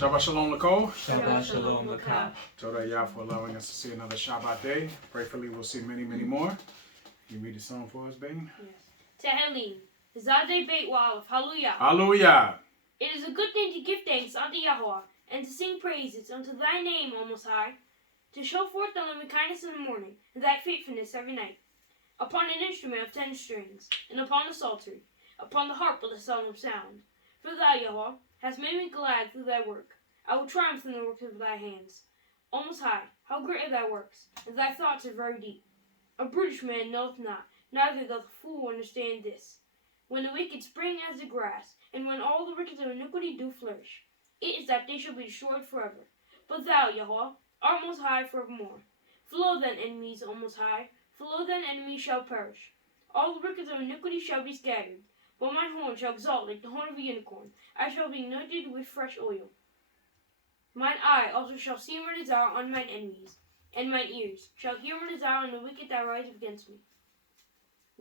Shabbat Shalom, Nicole. Shabbat Shalom, Lakab. Toda Yah for allowing us to see another Shabbat day. Prayerfully, we'll see many, many more. Can you read the song for us, Bane? Yes. Tehillim. Zadeh Beit Wa'alef. Hallelujah. Hallelujah. It is a good thing to give thanks unto Yahweh, and to sing praises unto thy name, O Most High, to show forth thy loving kindness in the morning, and thy faithfulness every night. Upon an instrument of 10 strings, and upon the psaltery, upon the harp with a solemn sound. For thou, Yahweh, hast made me glad through thy work. I will triumph in the work of thy hands. O Most High, how great are thy works, and thy thoughts are very deep. A brutish man knoweth not, neither doth a fool understand this. When the wicked spring as the grass, and when all the riches of iniquity do flourish, it is that they shall be destroyed forever. But thou, Yahweh, art most high forevermore. Flow then enemies, O Most High, flow then enemies shall perish. All the riches of iniquity shall be scattered, but mine horn shall exalt like the horn of a unicorn. I shall be anointed with fresh oil. Mine eye also shall see my desire on mine enemies, and mine ears shall hear my desire on the wicked that rise against me.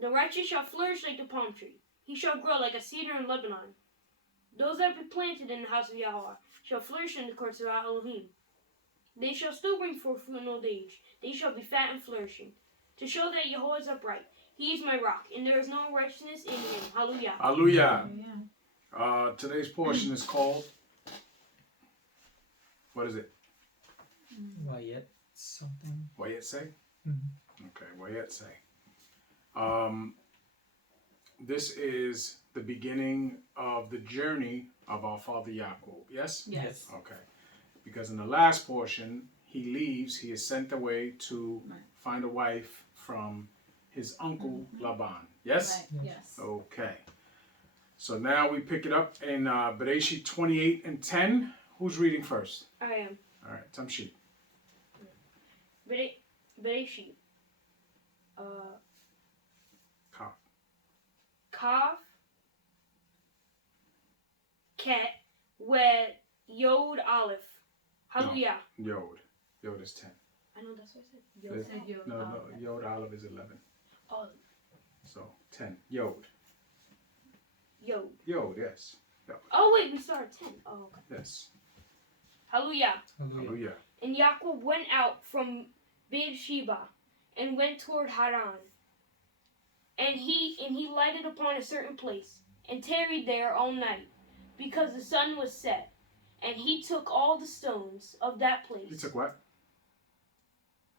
The righteous shall flourish like the palm tree. He shall grow like a cedar in Lebanon. Those that be planted in the house of Yahweh shall flourish in the courts of our Elohim. They shall still bring forth fruit in old age. They shall be fat and flourishing, to show that Yahweh is upright. He is my rock, and there is no righteousness in him. Hallelujah. Hallelujah. Today's portion is called, what is it? Wayetzei something. Wayetzei? Mm-hmm. Okay, Wayetzei. This is the beginning of the journey of our father Yaakov. Yes? Yes. Okay. Because in the last portion, he leaves, he is sent away to find a wife from his uncle Laban. Yes? Right. Yes. Okay. So now we pick it up in Bereshit 28 and 10. Who's reading first? I am. All right, Tamshi. Bereshit. Kaf. Kav. Ket. Yod Aleph. Hallelujah. Yod. Yod is 10. I know that's what I said. You Yod. said Yod. No, Yod Aleph is 11. Oh, So 10. Yod. Yod. Yod, yes. Yod. Oh, wait, we started 10. Oh, okay. Yes. Hallelujah. Hallelujah. Hallelujah. And Yaakov went out from Beersheba and went toward Haran. And he lighted upon a certain place and tarried there all night, because the sun was set. And he took all the stones of that place. He took what?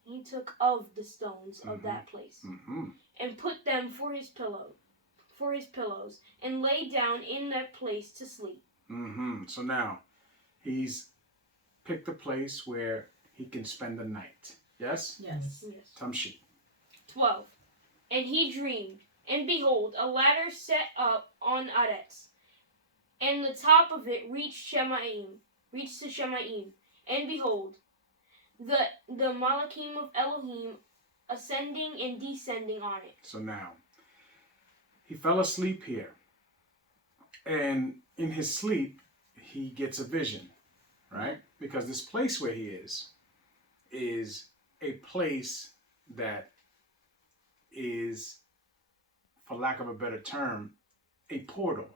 He took of the stones of that place, Mm-hmm. and put them for his pillows, and lay down in that place to sleep. Mm-hmm. So now he's picked a place where he can spend the night. Yes? Yes. Yes. Tamshi. 12. And he dreamed, and behold, a ladder set up on Aretz, and the top of it reached to Shemaim, and behold, the Malachim of Elohim ascending and descending on it. So now he fell asleep here, and in his sleep he gets a vision, right? Because this place where he is a place that is, for lack of a better term, a portal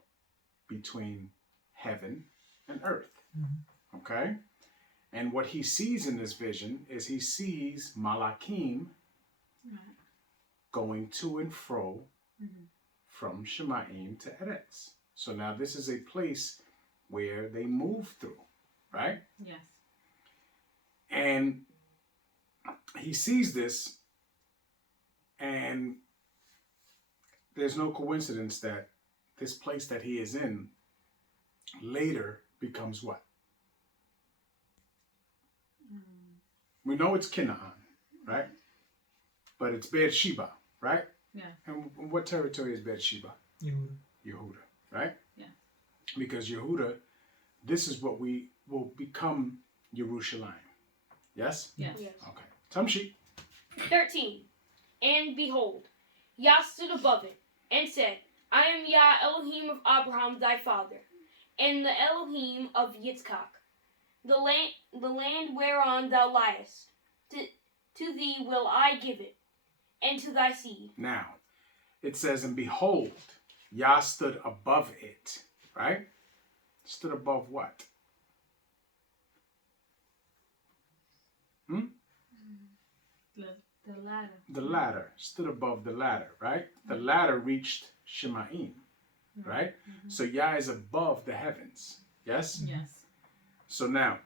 between heaven and earth. Mm-hmm. Okay? And what he sees in this vision is he sees Malachim going to and fro from Shemaim to Eretz. So now this is a place where they move through, right? Yes. And he sees this, and there's no coincidence that this place that he is in later becomes what? We know it's Canaan, right? But it's Beersheba, right? Yeah. And what territory is Beersheba? Yehuda, right? Yeah. Because Yehuda, this is what we will become Yerushalayim. Yes? Yes. Yes. Okay. Tamshi. 13. And behold, Yah stood above it, and said, I am Yah Elohim of Abraham thy father, and the Elohim of Yitzchak. The land whereon thou liest, to thee will I give it, and to thy seed. Now, it says, and behold, Yah stood above it, right? Stood above what? The ladder. The ladder, stood above the ladder, right? The ladder reached Shemaim, right? Mm-hmm. So Yah is above the heavens, yes? Yes. So now,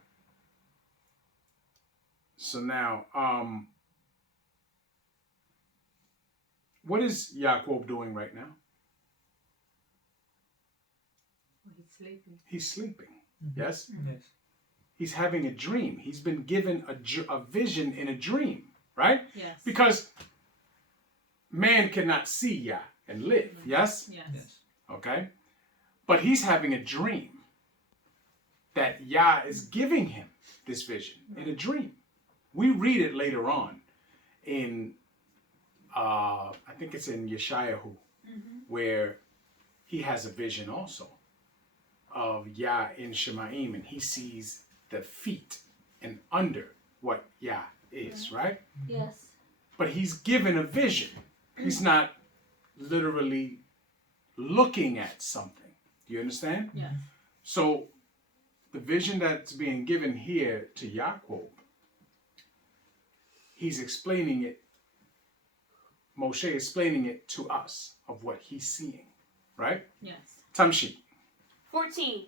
what is Yaakov doing right now? Well, he's sleeping. He's sleeping, Mm-hmm. yes? Yes. He's having a dream. He's been given a vision in a dream, right? Yes. Because man cannot see Yah and live, yes? Yes. Yes. Okay? But he's having a dream that Yah is giving him this vision in a dream. We read it later on in, I think it's in Yeshayahu, where he has a vision also of Yah in Shemaim, and he sees the feet and under what Yah is, right? Yes. But he's given a vision. He's not literally looking at something. Do you understand? Yes. So the vision that's being given here to Yaakov, he's explaining it, Moshe is explaining it to us of what he's seeing, right? Yes. Tamshi. 14.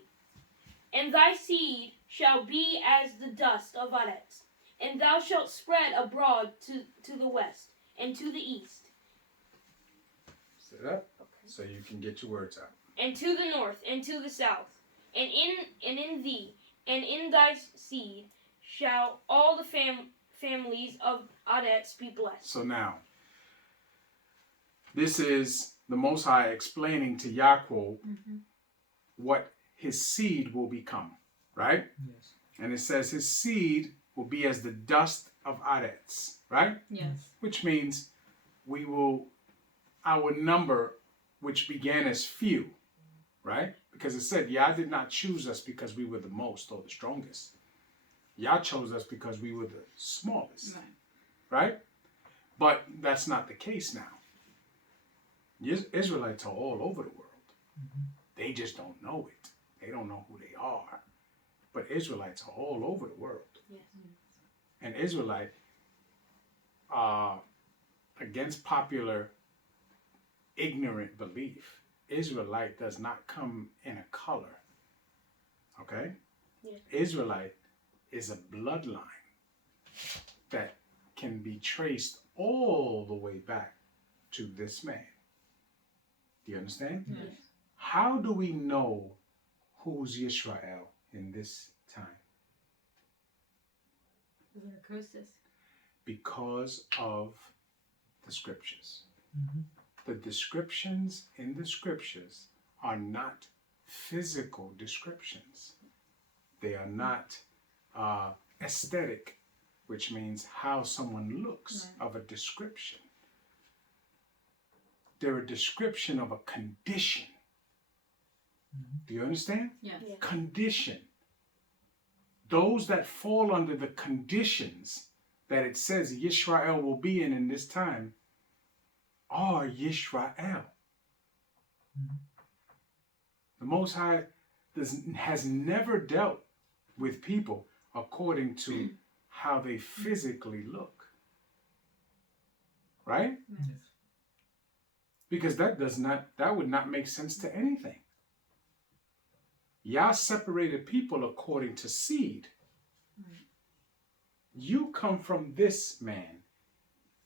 And thy seed shall be as the dust of Wayetzei, and thou shalt spread abroad to the west and to the east, Sit up so you can get your words out. and to the north and to the south, and in thee and in thy seed shall all the families of Wayetzei be blessed. So now, this is the Most High explaining to Yaakov what his seed will become, right? Yes. And it says his seed will be as the dust of Wayetzei, right? Yes. Which means our number, which began as few, right? Because it said Yah did not choose us because we were the most or the strongest. Yah chose us because we were the smallest, right? But that's not the case now. Israelites are all over the world. They just don't know it. They don't know who they are. But Israelites are all over the world. Yes. And Israelite, against popular ignorant belief, Israelite does not come in a color. Okay? Yeah. Israelite is a bloodline that can be traced all the way back to this man. Do you understand? Yes. How do we know who's Yisrael in this time? Those are curses. Because of the scriptures. Mm-hmm. The descriptions in the scriptures are not physical descriptions. They are not aesthetic, which means how someone looks of a description. They're a description of a condition. Do you understand? Yes. Yeah. Condition. Those that fall under the conditions that it says Yisrael will be in this time are Yisrael. The Most High has never dealt with people according to how they physically look. Right? Yes. Because that would not make sense to anything. Yah separated people according to seed. You come from this man.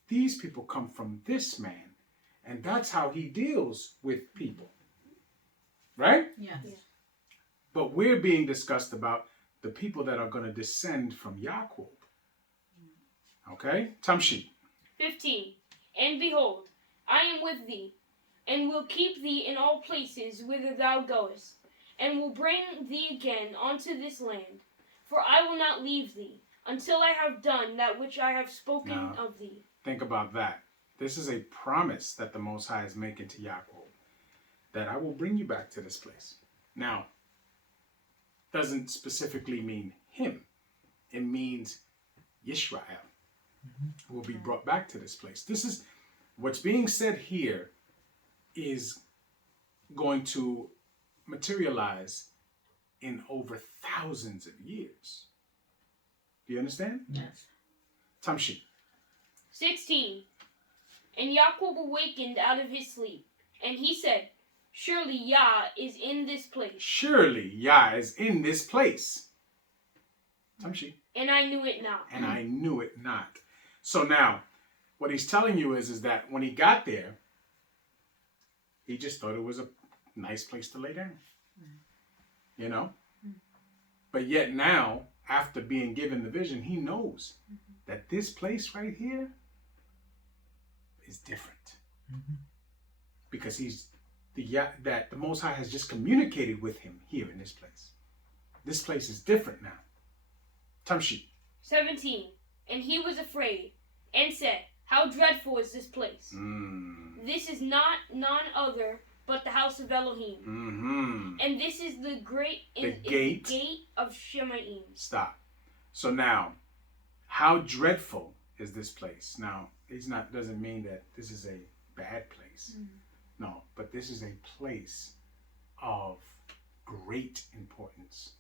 These people come from this man. And that's how he deals with people. Right? Yes. Yeah. But we're being discussed about the people that are going to descend from Yaakov. Okay? Tamshi. 15. And behold, I am with thee, and will keep thee in all places whither thou goest, and will bring thee again unto this land. For I will not leave thee, until I have done that which I have spoken Now, of thee. Think about that. This is a promise that the Most High is making to Yaakov, that I will bring you back to this place. Now, doesn't specifically mean him. It means Yisrael will be brought back to this place. This is what's being said here is going to materialize in over thousands of years. Do you understand? Yes. Tamshi. 16. And Yaakov awakened out of his sleep, and he said, Surely Yah is in this place. Surely Yah is in this place. Tamshi. And I knew it not. And I knew it not. So now, what he's telling you is that when he got there, he just thought it was a nice place to lay down. You know? But yet now, after being given the vision, he knows that this place right here is different. Because the Most High has just communicated with him here in this place. This place is different now. Tamshi. 17. And he was afraid, and said, How dreadful is this place? This is not none other but the house of Elohim. And this is the gate of Shemaim. Stop. So now, how dreadful is this place? Now, doesn't mean that this is a bad place. No, but this is a place of great importance.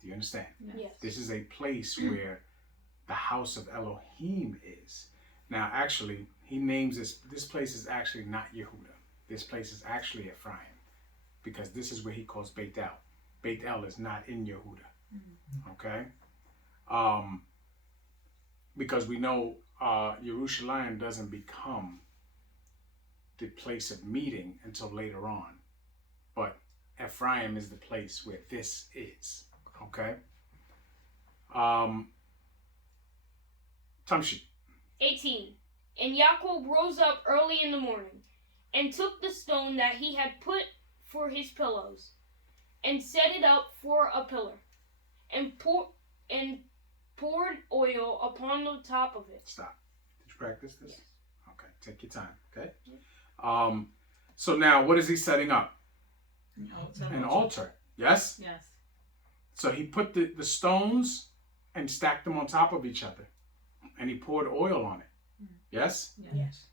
Do you understand? Yes. This is a place where the house of Elohim is. Now, actually, he names this place is actually not Yehuda. This place is actually Ephraim, because this is where he calls Beit El. Beit El is not in Yehuda. Okay? Because we know Jerusalem doesn't become the place of meeting until later on. But Ephraim is the place where this is. Okay? Tamshi. 18. And Yaakov rose up early in the morning, and took the stone that he had put for his pillows, and set it up for a pillar, and poured oil upon the top of it. Stop. Did you practice this? Yes. Okay, take your time. Okay. So now, what is he setting up? An altar. Yes. Yes. So he put the stones and stacked them on top of each other, and he poured oil on it. Yes. Yes.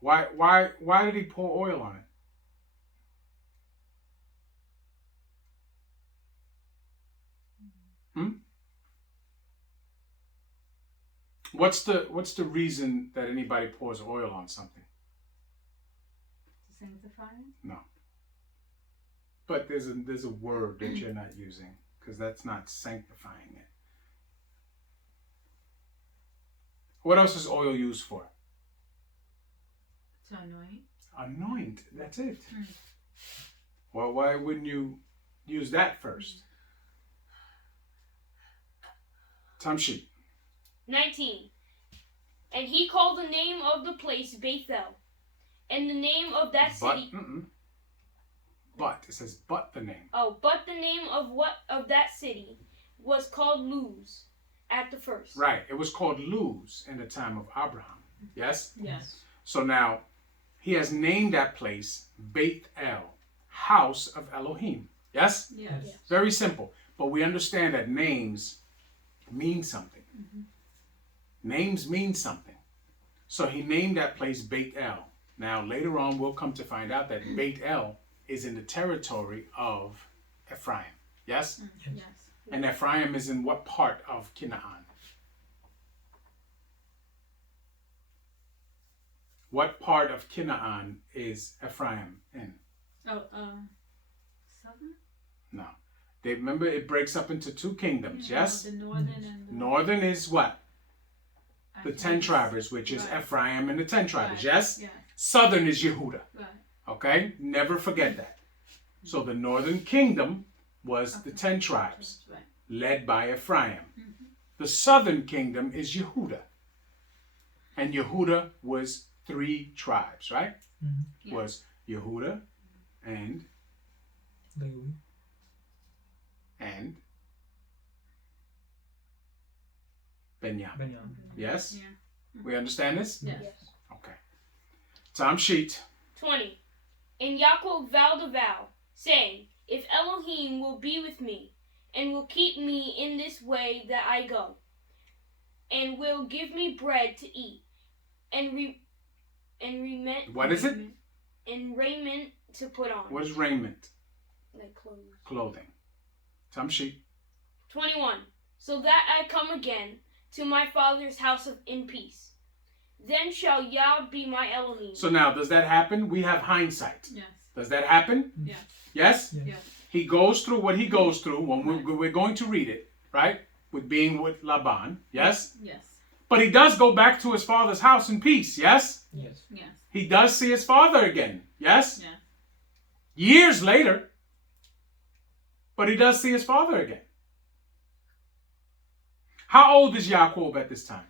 Why did he pour oil on it? What's the reason that anybody pours oil on something? To sanctify it? No. But there's a word that you're not using, because that's not sanctifying it. What else is oil used for? To anoint. Anoint. That's it. Well, why wouldn't you use that first? Tamshi. 19. And he called the name of the place Bethel, and the name of that city. But it says but the name. Oh, but the name of that city was called Luz at the first. Right. It was called Luz in the time of Abraham. Yes? Yes. So now he has named that place Beit El, house of Elohim. Yes? Yes. Yes. Very simple. But we understand that names mean something. Names mean something. So he named that place Beit El. Now later on we'll come to find out that Beit El is in the territory of Ephraim. Yes? Yes. And Ephraim is in what part of Canaan? What part of Canaan is Ephraim in? Oh, southern? No. Remember, it breaks up into two kingdoms, yes? The northern and the... Northern is what? I The think 10 it's- tribes, which is right. Ephraim and the 10 tribes, Right. yes? Yes. Southern is Yehuda, Right. okay? Never forget that. So the northern kingdom was the 10 tribes, Right. led by Ephraim. The southern kingdom is Yehuda. And Yehuda was 3 tribes, right? Yeah. Was Yehuda and Lewi. Benjamin. Benjamin. Yes? Yeah. We understand this? Yes. Yes. Okay. Tom Sheet. 20. And Yaakov vowed a vow, saying, If Elohim will be with me, and will keep me in this way that I go, and will give me bread to eat, and raiment. What is it? And raiment to put on. What is raiment? Like clothes. Clothing. Tom Sheet. 21. So that I come again, to my father's house in peace. Then shall Yah be my Elohim. So now, does that happen? We have hindsight. Yes. Does that happen? Yes. Yes? Yes. Yes. He goes through what he goes through when Right. we're going to read it, right? With being with Laban, yes? Yes. But he does go back to his father's house in peace, yes? Yes. Yes. He does see his father again, yes? Yes. Years later, but he does see his father again. How old is Yaakov at this time?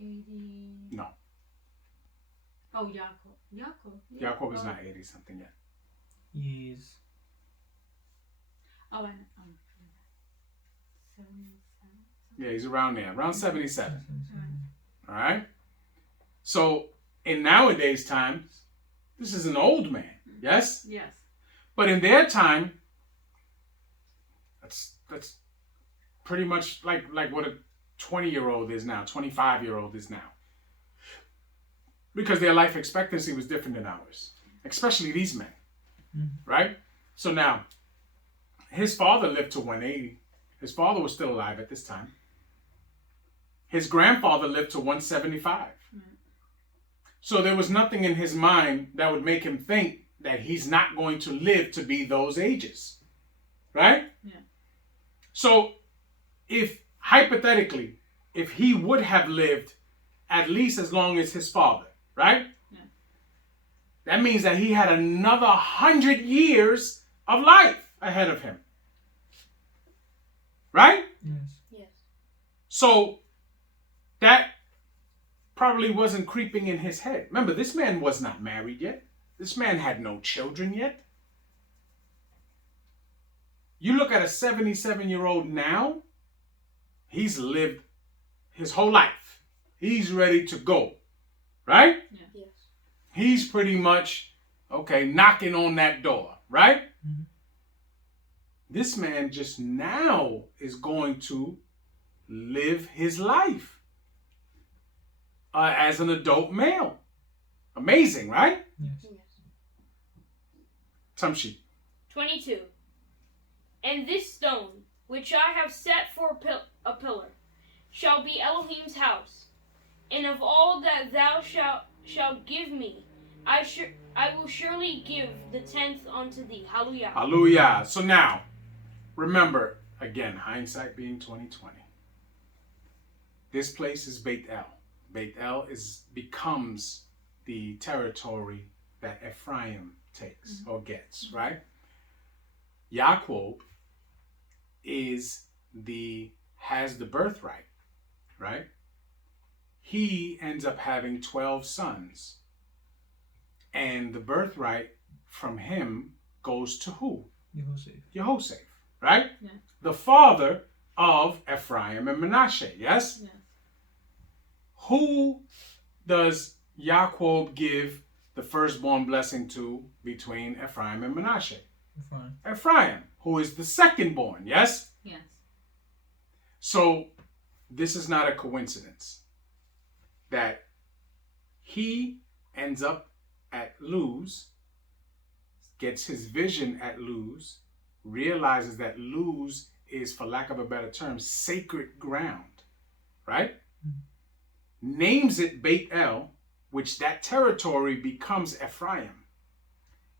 80. No, Oh, Yaakov. Yaakov. Yaakov is Oh. not 80 something yet. Yes. Oh, I know. 77. Yeah, he's around there, around 77. Right. All right? So, in nowadays times, this is an old man, yes? Yes. But in their time, that's pretty much like what a 20-year-old is now, 25-year-old is now. Because their life expectancy was different than ours, especially these men, right? So now, his father lived to 180. His father was still alive at this time. His grandfather lived to 175. So there was nothing in his mind that would make him think that he's not going to live to be those ages, right? Yeah. So if, hypothetically, if he would have lived at least as long as his father, right? Yeah. That means that he had another 100 years of life ahead of him. Right? Yes. Yes. So that probably wasn't creeping in his head. Remember, this man was not married yet. This man had no children yet. You look at a 77-year-old now, he's lived his whole life. He's ready to go. Right? Yes. He's pretty much, okay, knocking on that door. Right? Mhm. This man just now is going to live his life as an adult male. Amazing, right? Yes. Yes. Tamshi. 22. And this stone, which I have set for a pillar, shall be Elohim's house. And of all that thou shalt give me, I will surely give the 10th unto thee. Hallelujah. Hallelujah. So now, remember, again, hindsight being 2020. This place is Beit El. Beit El becomes the territory that Ephraim takes or gets, right? Yaakov has the birthright, right? He ends up having 12 sons. And the birthright from him goes to who? Yehosef. Yehosef, right? Yeah. The father of Ephraim and Manasseh, yes? Yes. Who does Yaakov give the firstborn blessing to between Ephraim and Manasseh? Fine. Ephraim, who is the secondborn, yes? Yes. So this is not a coincidence that he ends up at Luz, gets his vision at Luz, realizes that Luz is, for lack of a better term, sacred ground, right? Names it Beit El, which that territory becomes Ephraim.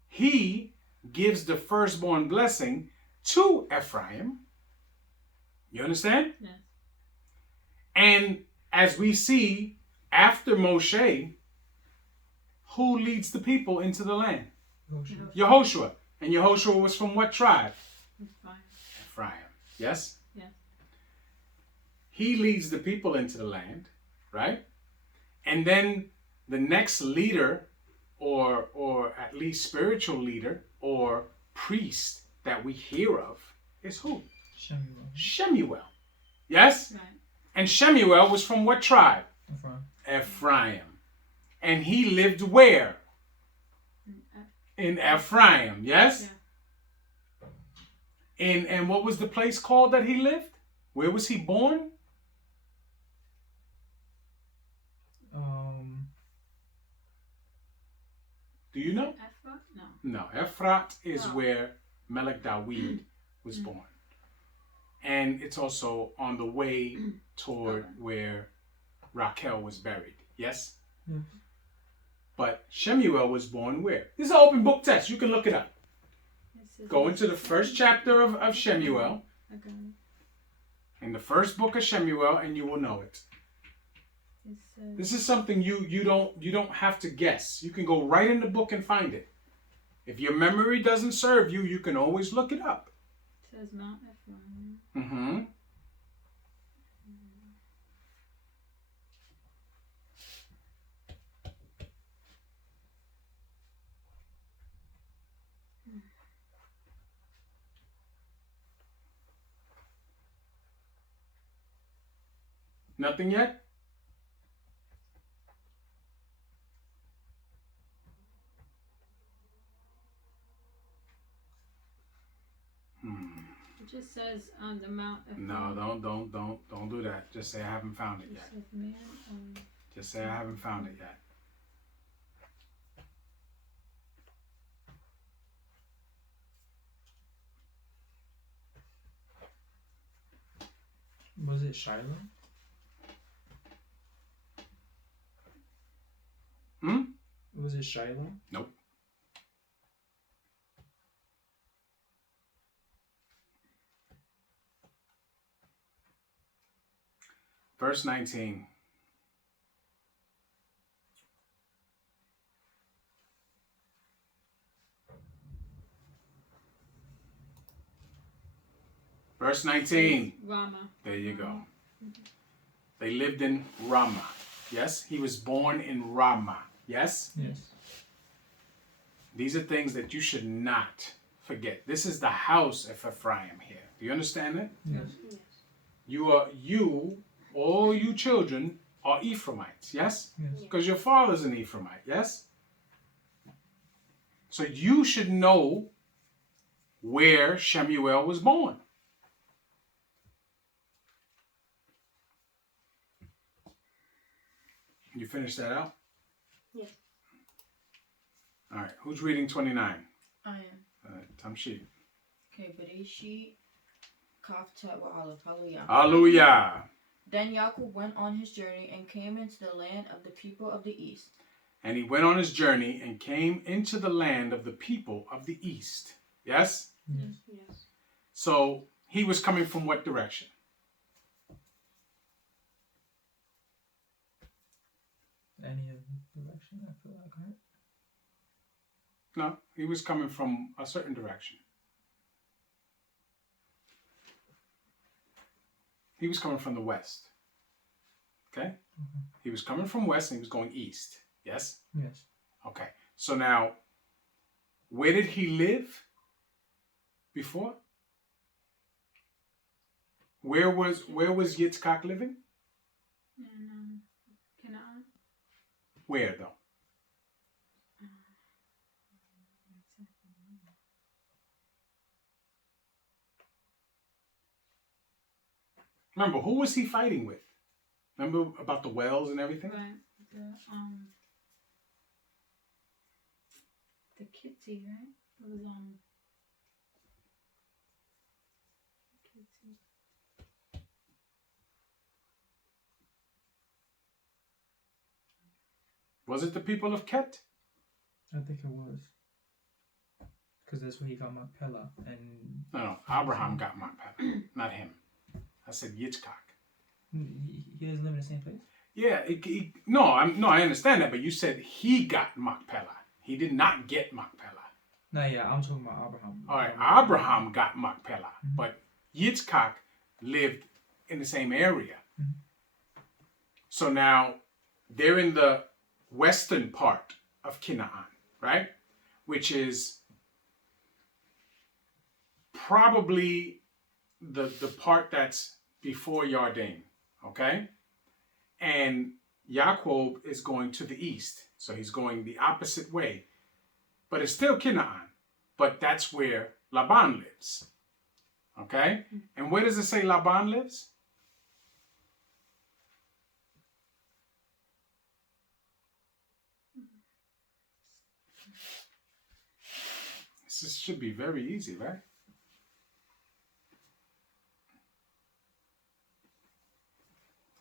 He gives the firstborn blessing to Ephraim. You understand? Yes. And as we see, after Moshe, who leads the people into the land? Yehosef. Yehoshua. And Yehoshua was from what tribe? Fine. Ephraim. Yes? Yes. He leads the people into the land, right? And then the next leader, or at least spiritual leader, or priest that we hear of is who? Shemuel. Shemuel. Yes? Right. And Shemuel was from what tribe? Ephraim. Ephraim. And he lived where? In Ephraim, yes? Yeah. And what was the place called that he lived? Where was he born? Do you know? Ephraim? No. No, Ephrat is Oh. where Melech Dawid was born. and it's also on the way toward where Raquel was buried. Yes? Yes. But Shemuel was born where? This is an open book test. You can look it up. It says Go it into the was- first chapter of Shemuel, I got it. in the first book of Shemuel, and you will know it. It says, This is something you don't have to guess. You can go right in the book and find it. If your memory doesn't serve you, you can always look it up. it says Mount Ephraim. Mm-hmm. Nothing yet? It just says on the Mount Ephraim. No, don't do that. Just say I haven't found it It yet. says man. Just say I haven't found it yet. Was it Shiloh? Hmm? Was it Shiloh? Nope. Verse 19. Verse 19. Rama. There you go. They lived in Ramah. Yes? He was born in Ramah. Yes? Yes. These are things that you should not forget. This is the house of Ephraim here. Do you understand that? Yes. Yes. All you children are Ephraimites. Yes? Yes. Because your father's an Ephraimite. Yes? So you should know where Shemuel was born. You finish that out? Yes. All right. Who's reading 29? I am. Tamshi. Okay, Berishi, Kaftet wa Aleph. Hallelujah. Hallelujah. Then Yaakov went on his journey and came into the land of the people of the east. And he went on his journey and came into the land of the people of the east. Yes? Yes. Yes. So he was coming from what direction? Any of the direction, I feel like, right? No, he was coming from a certain direction. He was coming from the west. Okay? He was coming from west and he was going east. Yes? Yes. Okay. So now, where did he live before? Where was Yitzchak living? And Canaan. Where though? Remember, who was he fighting with? Remember about the wells and everything? Right. The Kitty, right? It was Kitty. Was it the people of Ket? I think it was. Because that's where he got Machpelah. And No, Abraham got Machpelah, not him. I said Yitzchak. he doesn't live in the same place? Yeah, I understand that, but you said he got Machpelah. He did not get Machpelah. No, yeah, I'm talking about Abraham. All right, Abraham got Machpelah, but Yitzchak lived in the same area. Mhm. So now they're in the western part of Canaan, right? Which is probably the part that's before Yarden, okay? And Yaakov is going to the east, so he's going the opposite way. But it's still Canaan, but that's where Laban lives, okay? And where does it say Laban lives? This should be very easy, right?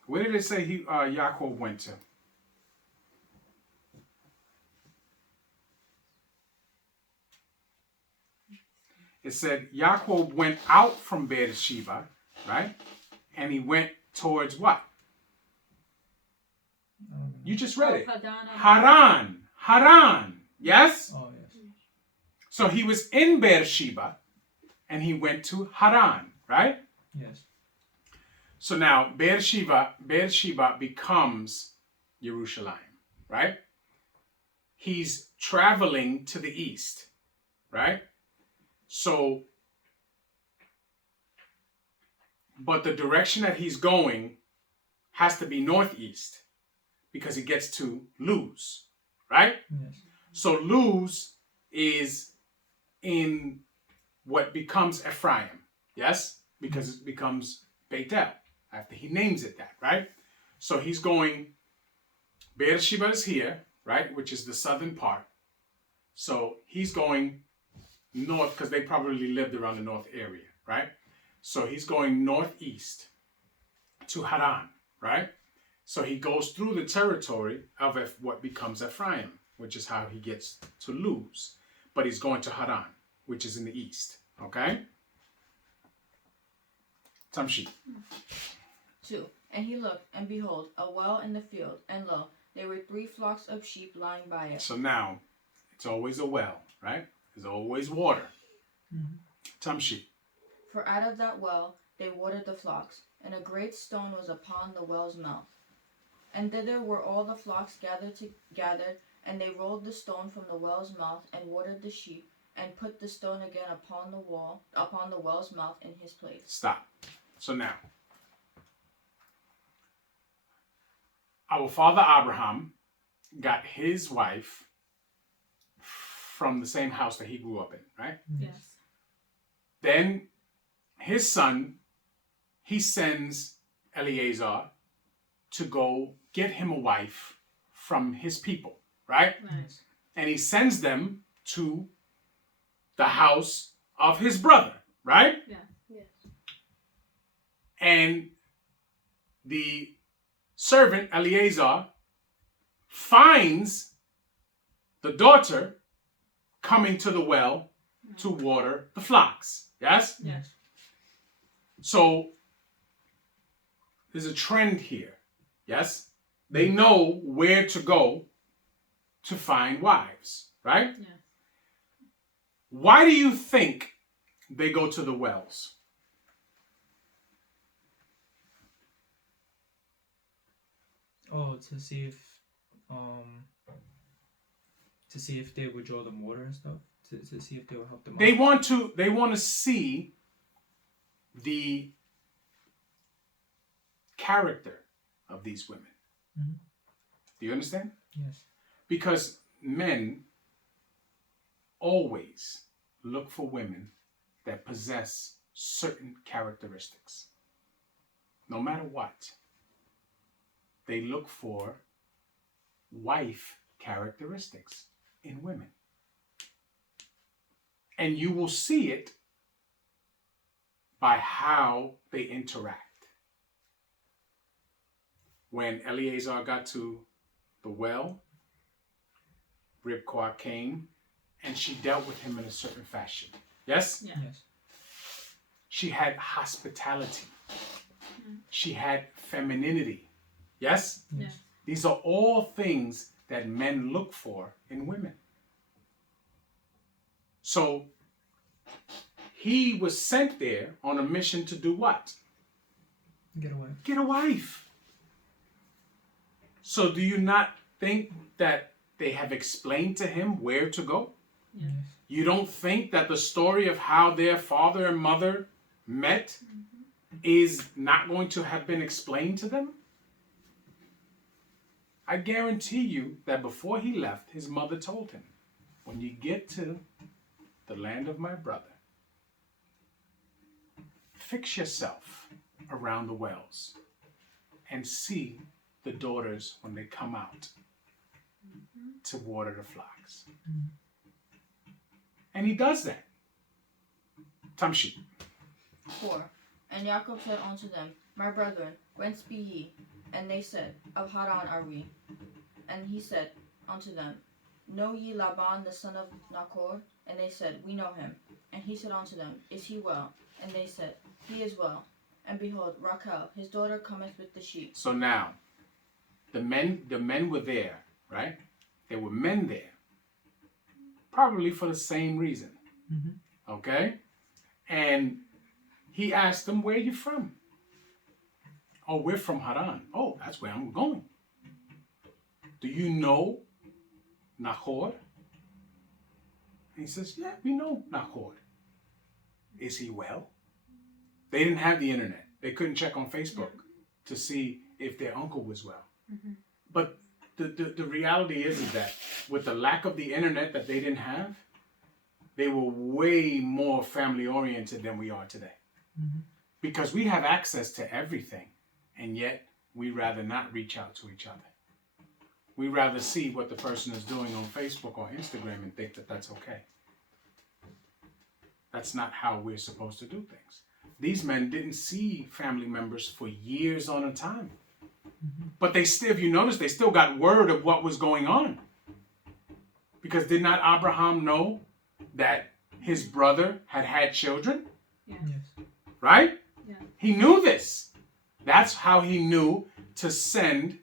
Where did it say Yaakov went to? It said Yaakov went out from Beersheba, right? And he went towards what? You just read it. Haran. Haran. Yes? Oh, yes. So he was in Beersheba and he went to Haran, right? Yes. So now Beersheba becomes Jerusalem, right? He's traveling to the east, right? So, but the direction that he's going has to be northeast because he gets to Luz, right? Yes. So Luz is in what becomes Ephraim, yes? Because it becomes Bethel after he names it that, right? So he's going, Beersheba is here, right? Which is the southern part. So he's going north because they probably lived around the north area, right? So he's going northeast to Haran, right? So he goes through the territory of what becomes Ephraim, which is how he gets to Luz. But he's going to Haran, which is in the east, okay? Tamshi. 2. And he looked, and behold, a well in the field, and lo, there were 3 flocks of sheep lying by it. So now, it's always a well, right? There's always water. Tamshi. For out of that well they watered the flocks, and a great stone was upon the well's mouth. And thither were all the flocks gathered, and they rolled the stone from the well's mouth, and watered the sheep, and put the stone again upon the well's mouth in his place. Stop. So now, our father Abraham got his wife from the same house that he grew up in, right? Yes. Then his son, he sends Eliezer to go get him a wife from his people, right? Right. And he sends them to the house of his brother, right? Yeah. Yes. And the servant Eliezer finds the daughter coming to the well to water the flocks. Yes? Yes. So there's a trend here. Yes? They know where to go to find wives, right? Yeah. Why do you think they go to the wells? Oh, to see if they would draw them water and stuff. To see if they would help them They out. want to see the character of these women. Mhm. Do you understand? Yes. Because men always look for women that possess certain characteristics. No matter what, they look for wife characteristics in women. And you will see it by how they interact. When Eliezer got to the well, Ribkah came and she dealt with him in a certain fashion. Yes? Yeah. Yes. She had hospitality. She had femininity. Yes? Yes. These are all things that men look for in women. So he was sent there on a mission to do what? Get away. Get a wife. So do you not think that they have explained to him where to go? Yes. You don't think that the story of how their father and mother met is not going to have been explained to them? I guarantee you that before he left, his mother told him, when you get to the land of my brother, fix yourself around the wells and see the daughters when they come out to water the flocks. And he does that. Tamshi. 4. And Jacob said unto them, My brethren, whence be ye? And they said, Of Haran are we. And he said unto them, Know ye Laban the son of Nachor? And they said, We know him. And he said unto them, Is he well? And they said, He is well. And behold, Rachel, his daughter, cometh with the sheep. So now, the men were there, right? There were men there, probably for the same reason. Mm-hmm. Okay? And he asked them, Where are you from? Oh, we're from Haran. Oh, that's where I'm going. Do you know Nahor? And he says, Yeah, we know Nahor. Is he well? They didn't have the internet. They couldn't check on Facebook to see if their uncle was well. Mm-hmm. But the reality is that with the lack of the internet that they didn't have, they were way more family oriented than we are today. Mm-hmm. Because we have access to everything, and yet we rather not reach out to each other. We rather see what the person is doing on Facebook or Instagram and think that that's okay. That's not how we're supposed to do things. These men didn't see family members for years on a time. Mm-hmm. But they still, if you notice, they still got word of what was going on. Because did not Abraham know that his brother had had children? Yes. Yes. Right? Yeah. He knew this. That's how he knew to send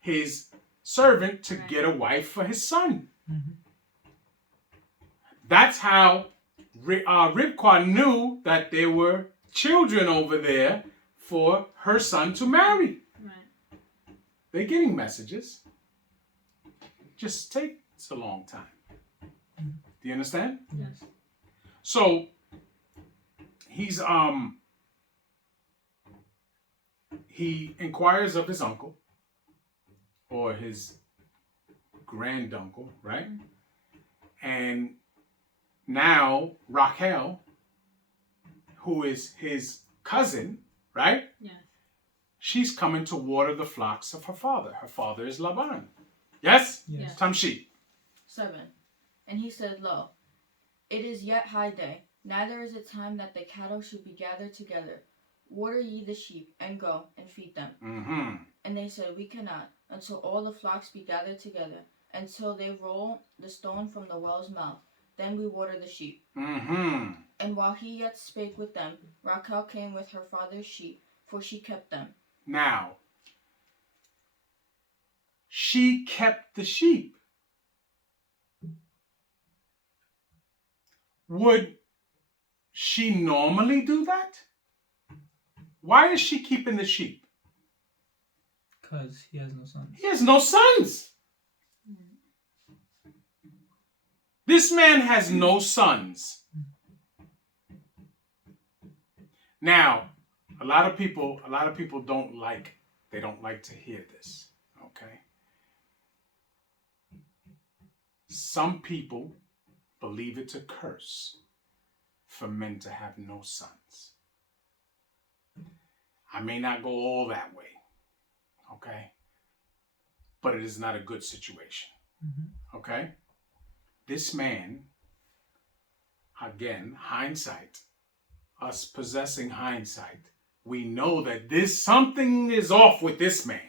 his servant to get a wife for his son. Mm-hmm. That's how Rivka knew that there were children over there for her son to marry. Right. They're getting messages. Just takes a long time. Do you understand? Yes. So he inquires of his uncle or his granduncle, right? And now Rachel, who is his cousin, right? Yes. She's coming to water the flocks of her father. Her father is Laban. Yes? Yes. Tamshi. 7. And he said, Lo, it is yet high day, neither is it time that the cattle should be gathered together. Water ye the sheep, and go, and feed them. Mm-hmm. And they said, We cannot, until all the flocks be gathered together, until they roll the stone from the well's mouth. Then we water the sheep. Mm-hmm. And while he yet spake with them, Rachel came with her father's sheep, for she kept them. Now, she kept the sheep. Would she normally do that? Why is she keeping the sheep? Because he has no sons. He has no sons. This man has no sons. Now, a lot of people don't like to hear this, okay? Some people believe it's a curse for men to have no sons. I may not go all that way, okay? But it is not a good situation, Mm-hmm. okay? This man, again, hindsight, us possessing hindsight, we know that something is off with this man.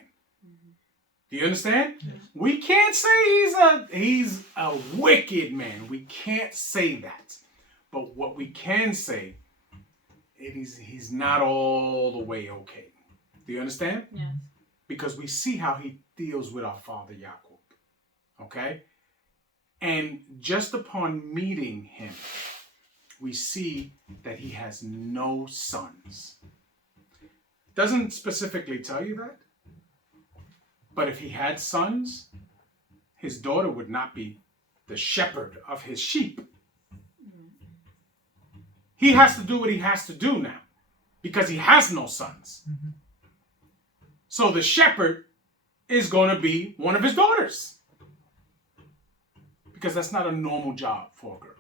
Do you understand? Yes. We can't say he's a wicked man. We can't say that. But what we can say is he's not all the way okay. Do you understand? Yes. Because we see how he deals with our father Jacob. Okay? And just upon meeting him, we see that he has no sons. Doesn't specifically tell you that. But if he had sons, his daughter would not be the shepherd of his sheep. He has to do what he has to do now because he has no sons. Mm-hmm. So the shepherd is going to be one of his daughters because that's not a normal job for a girl.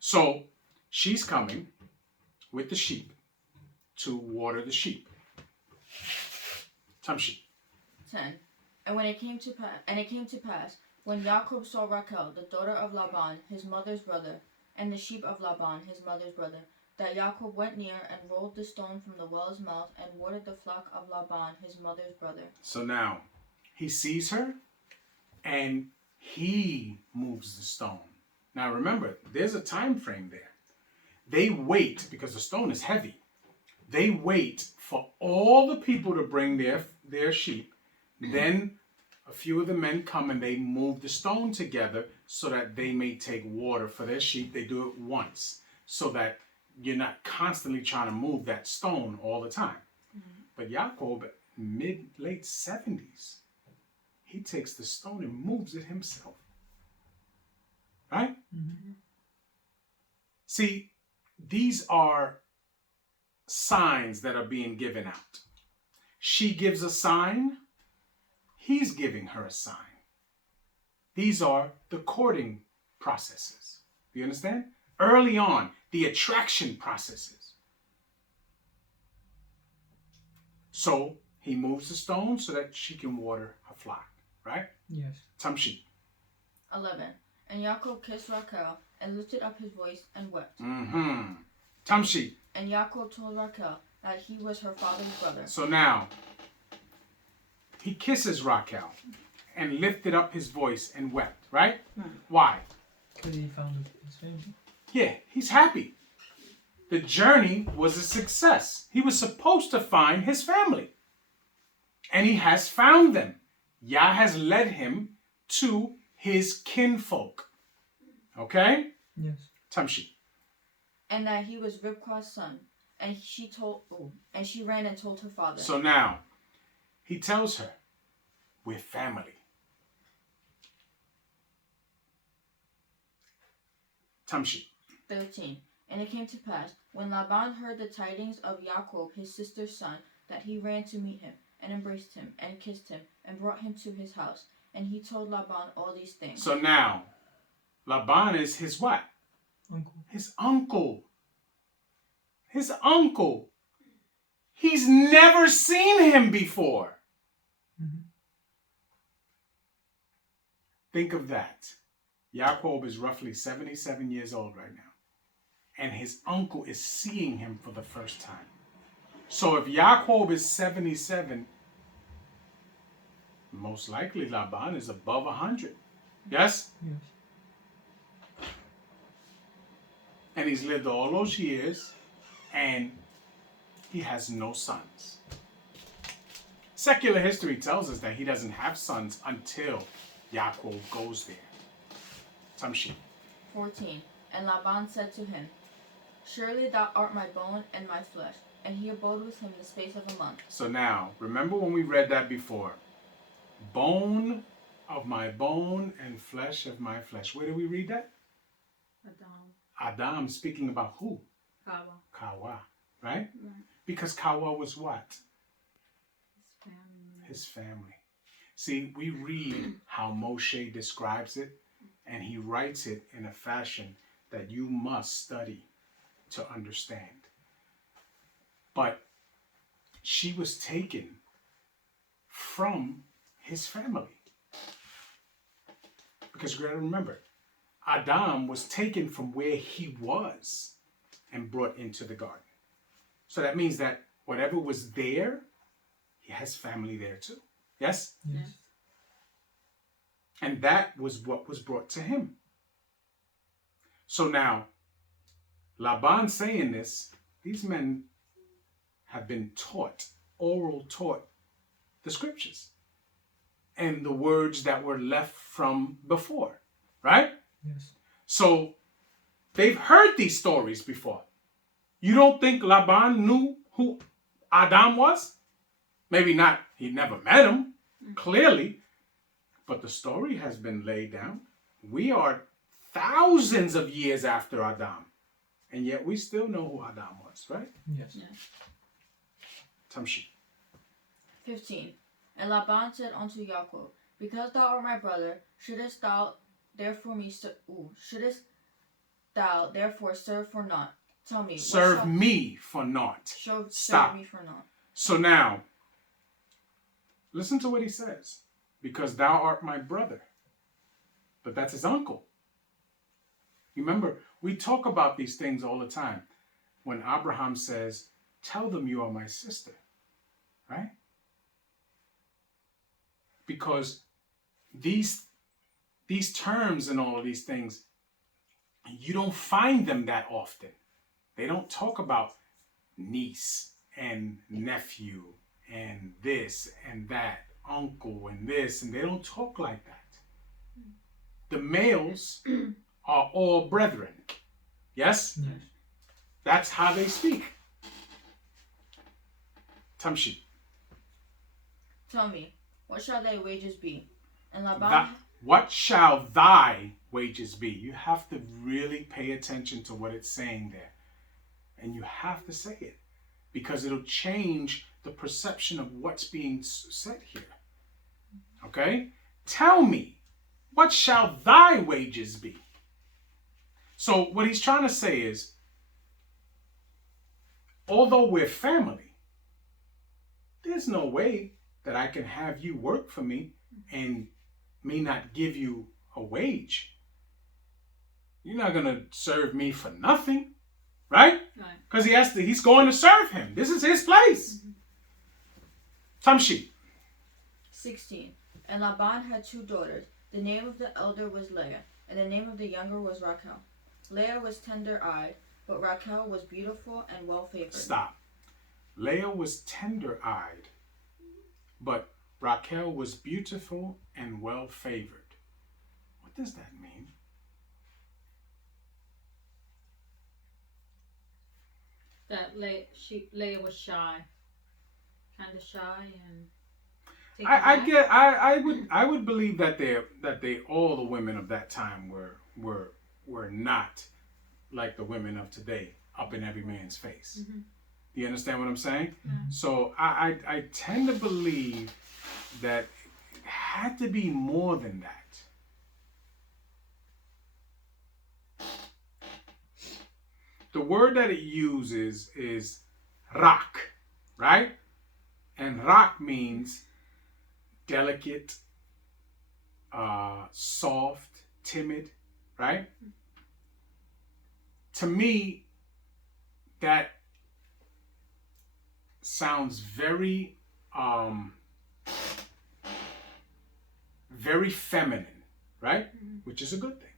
So she's coming with the sheep to water the sheep. Tamshi. 10. And it came to pass, when Jacob saw Rachel, the daughter of Laban, his mother's brother, and the sheep of Laban, his mother's brother, that Jacob went near and rolled the stone from the well's mouth and watered the flock of Laban, his mother's brother. So now, he sees her, and he moves the stone. Now remember, there's a time frame there. They wait, because the stone is heavy. They wait for all the people to bring their sheep. Then a few of the men come and they move the stone together so that they may take water for their sheep. They do it once so that you're not constantly trying to move that stone all the time. But Jacob, late 70s, he takes the stone and moves it himself. Right? See, these are signs that are being given out. She gives a sign, he's giving her a sign. These are the courting processes. Do you understand? Early on, the attraction processes. So he moves the stone so that she can water her flock, right? Yes. Tamshi. 11. And Jacob kissed Rachel and lifted up his voice and wept. Tamshi. And Jacob told Rachel that he was her father's brother. So now, he kisses Rachel and lifted up his voice and wept, right? Why? Because he found his family. Yeah, he's happy. The journey was a success. He was supposed to find his family. And he has found them. Yah has led him to his kinfolk. Okay? Yes. Tamshi. And that he was Ribkah's son. And she ran and told her father. So now, he tells her, we're family. Tamshi. 13. And it came to pass, when Laban heard the tidings of Jacob, his sister's son, that he ran to meet him, and embraced him, and kissed him, and brought him to his house. And he told Laban all these things. So now, Laban is his what? Uncle. His uncle. His uncle. He's never seen him before. Think of that. Jacob is roughly 77 years old right now. And his uncle is seeing him for the first time. So if Jacob is 77, most likely Laban is above 100. Yes? Yes. And he's lived all those years, and he has no sons. Secular history tells us that he doesn't have sons until Jacob goes there. Tamshi. 14. And Laban said to him, Surely thou art my bone and my flesh. And he abode with him the space of a month. So now, remember when we read that before? Bone of my bone and flesh of my flesh. Where did we read that? Adam speaking about who? Kawa. Kawa, right? Right. Because Kawa was what? His family. His family. See, we read how Moshe describes it, and he writes it in a fashion that you must study to understand. But she was taken from his family. Because you got to remember, Adam was taken from where he was and brought into the garden. So that means that whatever was there, he has family there too. Yes? Yes. And that was what was brought to him. So now, Laban saying this, these men have been taught, taught the scriptures and the words that were left from before, right? Yes. So they've heard these stories before. You don't think Laban knew who Adam was? Maybe not, he never met him, clearly, but the story has been laid down. We are thousands of years after Adam, and yet we still know who Adam was, right? Yes. Tamshi. 15. And Laban said unto Jacob, Because thou art my brother, shouldest thou therefore serve for naught? Tell me. Serve me for naught. Serve Stop. me for naught. So now, listen to what he says. Because thou art my brother. But that's his uncle. Remember, we talk about these things all the time. when Abraham says, tell them you are my sister, right? Because these terms and all of these things, you don't find them that often. They don't talk about niece and nephew and this and that, uncle and this, and they don't talk like that. The males are all brethren. Yes? Yes. That's how they speak. Tamshi. Tell me, what shall thy wages be? And Laban, What shall thy wages be? You have to really pay attention to what it's saying there. And you have to say it, because it'll change the perception of what's being said here. Okay? Tell me, what shall thy wages be? So what he's trying to say is, although we're family, there's no way that I can have you work for me and me not give you a wage. You're not going to serve me for nothing, right? Because he's going to serve him. This is his place. Tamshi. 16. And Laban had 2 daughters. The name of the elder was Leah, and the name of the younger was Rachel. Leah was tender-eyed, but Rachel was beautiful and well-favored. Stop. Leah was tender-eyed, but Rachel was beautiful and well-favored. What does that mean? That Leah was shy, kind of shy, and I would believe that all the women of that time were not like the women of today, up in every man's face. Mm-hmm. Do you understand what I'm saying? Mm-hmm. So I tend to believe that it had to be more than that. The word that it uses is rak, right? And rak means delicate, soft, timid, right? To me, that sounds very, very feminine, right? Mm-hmm. Which is a good thing.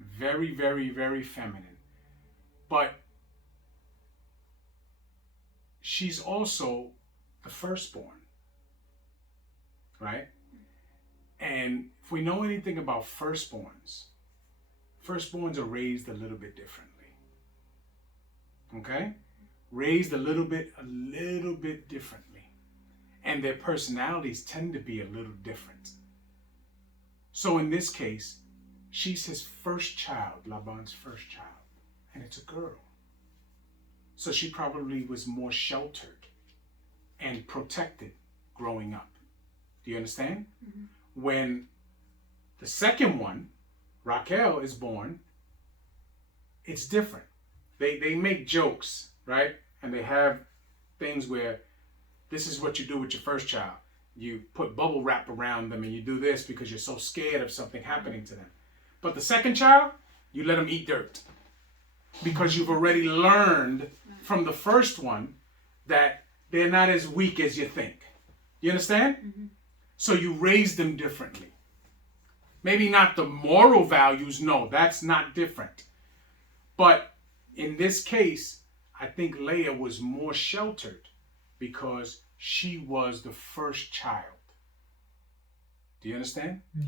Very, very, very feminine. But she's also the firstborn, right? And if we know anything about firstborns are raised a little bit differently. Okay? Raised a little bit differently. And their personalities tend to be a little different. So in this case, she's his first child, Laban's first child. And it's a girl. So she probably was more sheltered and protected growing up. Do you understand? Mm-hmm. When the second one, Rachel, is born, it's different. They make jokes, right? And they have things where this is what you do with your first child. You put bubble wrap around them and you do this because you're so scared of something happening to them. But the second child, you let them eat dirt. Because you've already learned from the first one that they're not as weak as you think. You understand? Mm-hmm. So you raise them differently. Maybe not the moral values, no, that's not different. But in this case, I think Leah was more sheltered because she was the first child. Do you understand? Yes.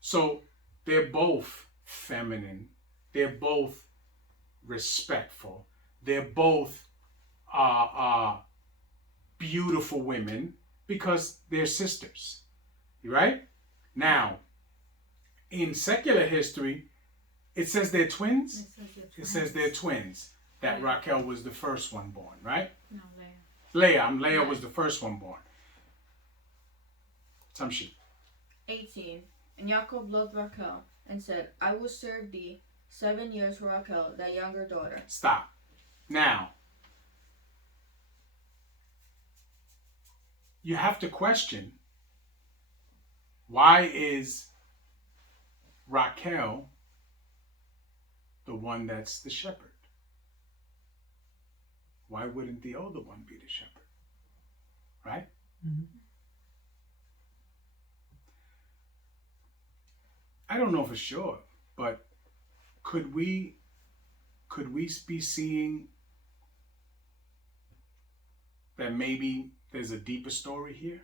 So they're both feminine. They're both respectful. They're both beautiful women because they're sisters. Right? Now, in secular history, it says they're twins. It says they're twins. That Right. Rachel was the first one born, right? No, Leah. Leah was the first one born. Tamshi. 18. And Jacob loved Rachel, and said, I will serve thee 7 years for Rachel, thy younger daughter. Stop. Now, you have to question, why is Rachel the one that's the shepherd? why wouldn't the older one be the shepherd? Right? Mhm. I don't know for sure, but could we be seeing that maybe there's a deeper story here?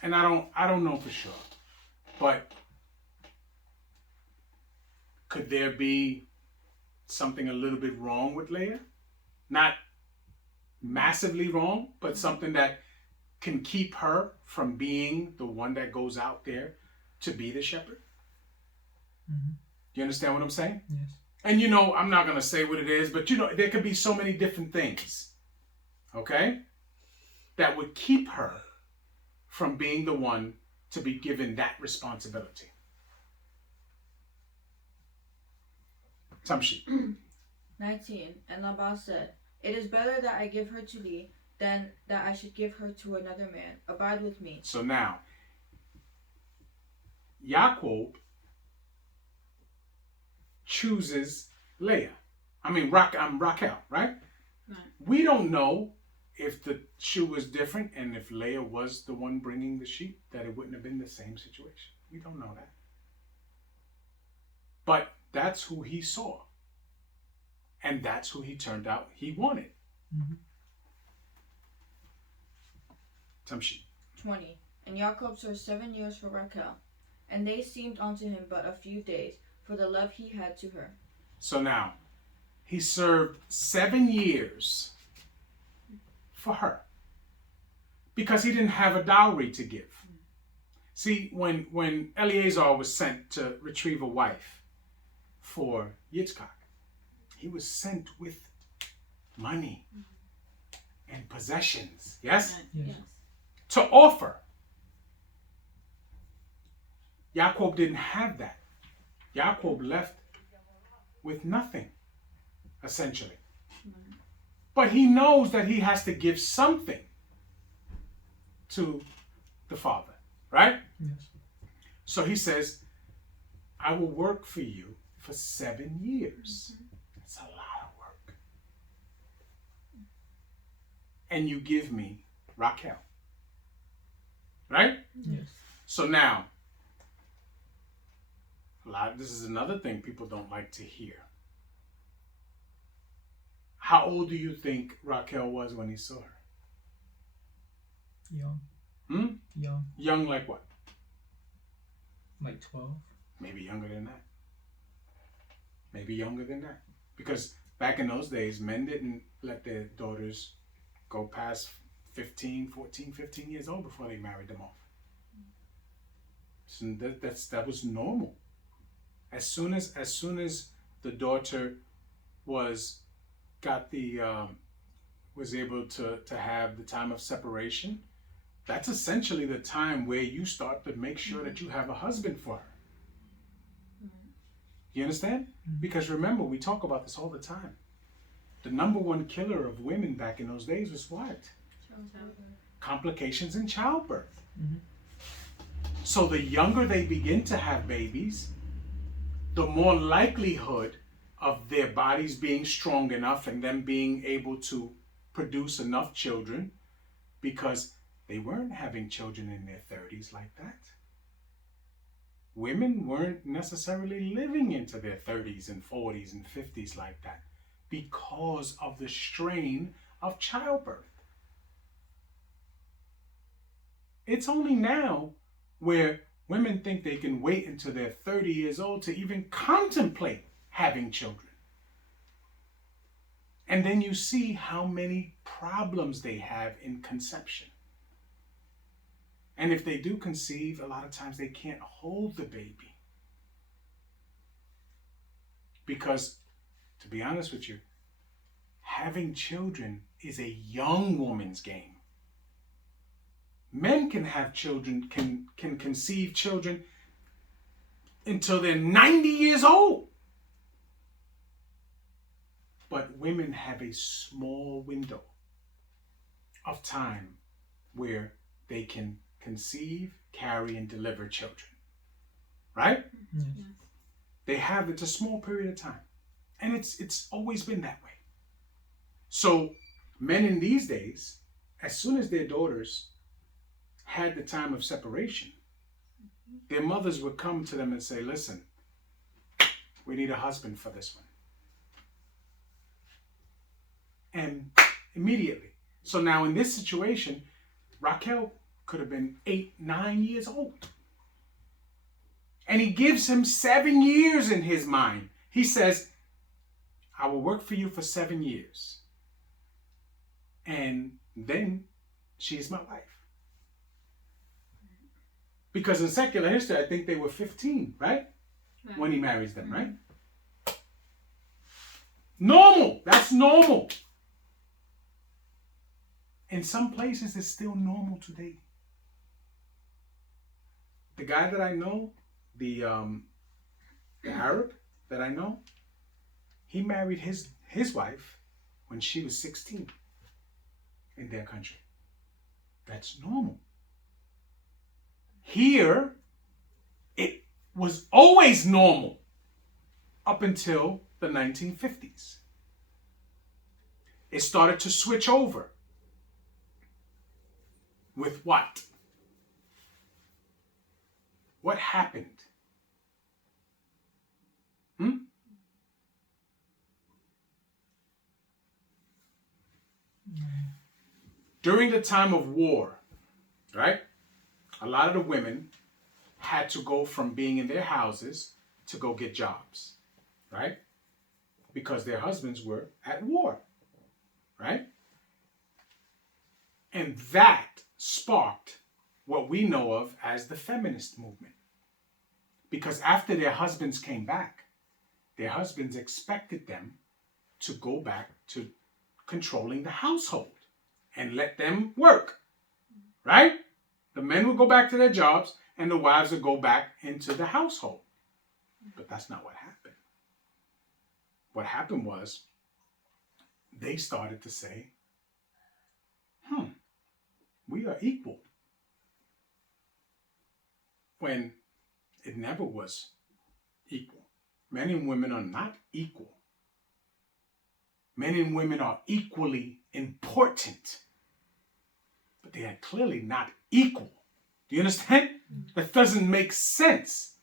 And I don't know for sure, but could there be something a little bit wrong with Leah? Not massively wrong, but something that can keep her from being the one that goes out there to be the shepherd? Mhm. You understand what I'm saying? Yes. And you know, I'm not going to say what it is, but you know, there could be so many different things, okay, that would keep her from being the one to be given that responsibility. Tamshi. 19. And Laban said, It is better that I give her to thee than that I should give her to another man. Abide with me. So now, Yaakov chooses Leah. Raquel, right? Right. We don't know if the shoe was different and if Leah was the one bringing the sheep, that it wouldn't have been the same situation. We don't know that. But that's who he saw. And that's who he turned out he wanted. Mhm. Tamshi. 20. And Jacob served 7 years for Raquel, and they seemed unto him but a few days, for the love he had to her. So now, he served 7 years for her because he didn't have a dowry to give. See, when Eleazar was sent to retrieve a wife for Yitzchak, he was sent with money and possessions, yes? Right. Yes. Yes. To offer. Yaakov didn't have that. Yaakov left with nothing, essentially. Right. But he knows that he has to give something to the father, right? Yes. So he says, I will work for you for 7 years. That's a lot of work. And you give me Raquel. Right? Yes. So now, this is another thing people don't like to hear. How old do you think Raquel was when he saw her? Young. Young. Young like what? Like 12. Maybe younger than that. Maybe younger than that. Because back in those days, men didn't let their daughters go past 15 years old before they married them off. So that was normal. As soon as the daughter was able to have the time of separation, that's essentially the time where you start to make sure that you have a husband for her. You understand? Because remember, we talk about this all the time. The number one killer of women back in those days was what? Complications in childbirth. Mhm. So the younger they begin to have babies, the more likelihood of their bodies being strong enough and them being able to produce enough children, because they weren't having children in their 30s like that. Women weren't necessarily living into their 30s and 40s and 50s like that because of the strain of childbirth. It's only now where women think they can wait until they're 30 years old to even contemplate having children. And then you see how many problems they have in conception. And if they do conceive, a lot of times they can't hold the baby. Because, to be honest with you, having children is a young woman's game. Men can have children, can conceive children until they're 90 years old. But women have a small window of time where they can conceive, carry, and deliver children. Right? Yes. Yes. it's a small period of time. And it's always been that way. So men in these days, as soon as their daughters had the time of separation, their mothers would come to them and say, listen, we need a husband for this one. And immediately. So now in this situation, Raquel could have been 8, 9 years old. And he gives him 7 years in his mind. He says, I will work for you for 7 years. And then she is my wife. Because in secular history, I think they were 15, right? When he marries them, right? Normal. That's normal. In some places, it's still normal today. The guy that I know, the Arab that I know, he married his wife when she was 16 in their country. That's normal. Here, it was always normal up until the 1950s. It started to switch over. With what? What happened? During the time of war, right? A lot of the women had to go from being in their houses to go get jobs, right? Because their husbands were at war, right? And that sparked what we know of as the feminist movement. Because after their husbands came back, their husbands expected them to go back to controlling the household and let them work, right? The men would go back to their jobs and the wives would go back into the household. But that's not what happened. What happened was they started to say, we are equal. When it never was equal. Men and women are not equal. Men and women are equally important. But they are clearly not equal. Do you understand? That doesn't make sense.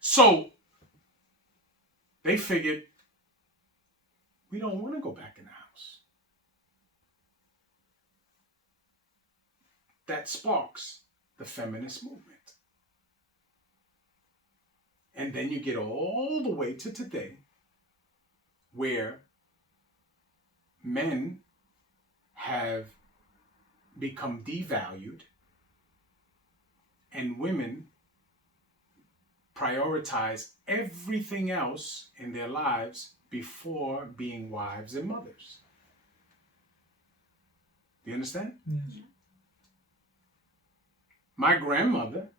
So they figured, we don't want to go back in the house. That sparks the feminist movement. And then you get all the way to today, where men have become devalued and women prioritize everything else in their lives before being wives and mothers. Do you understand? Yes. My grandmother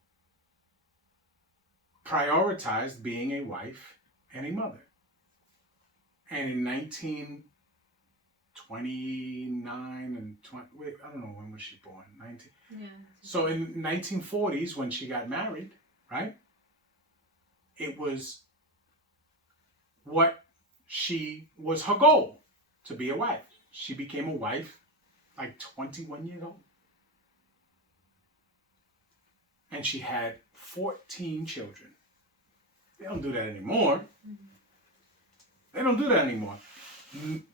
prioritized being a wife and a mother. And in 1929 and 20, wait, I don't know, when was she born? 19. Yeah. So in 1940s, when she got married, right? It was what she was her goal, to be a wife. She became a wife like 21 years old. And she had 14 children. They don't do that anymore. They don't do that anymore.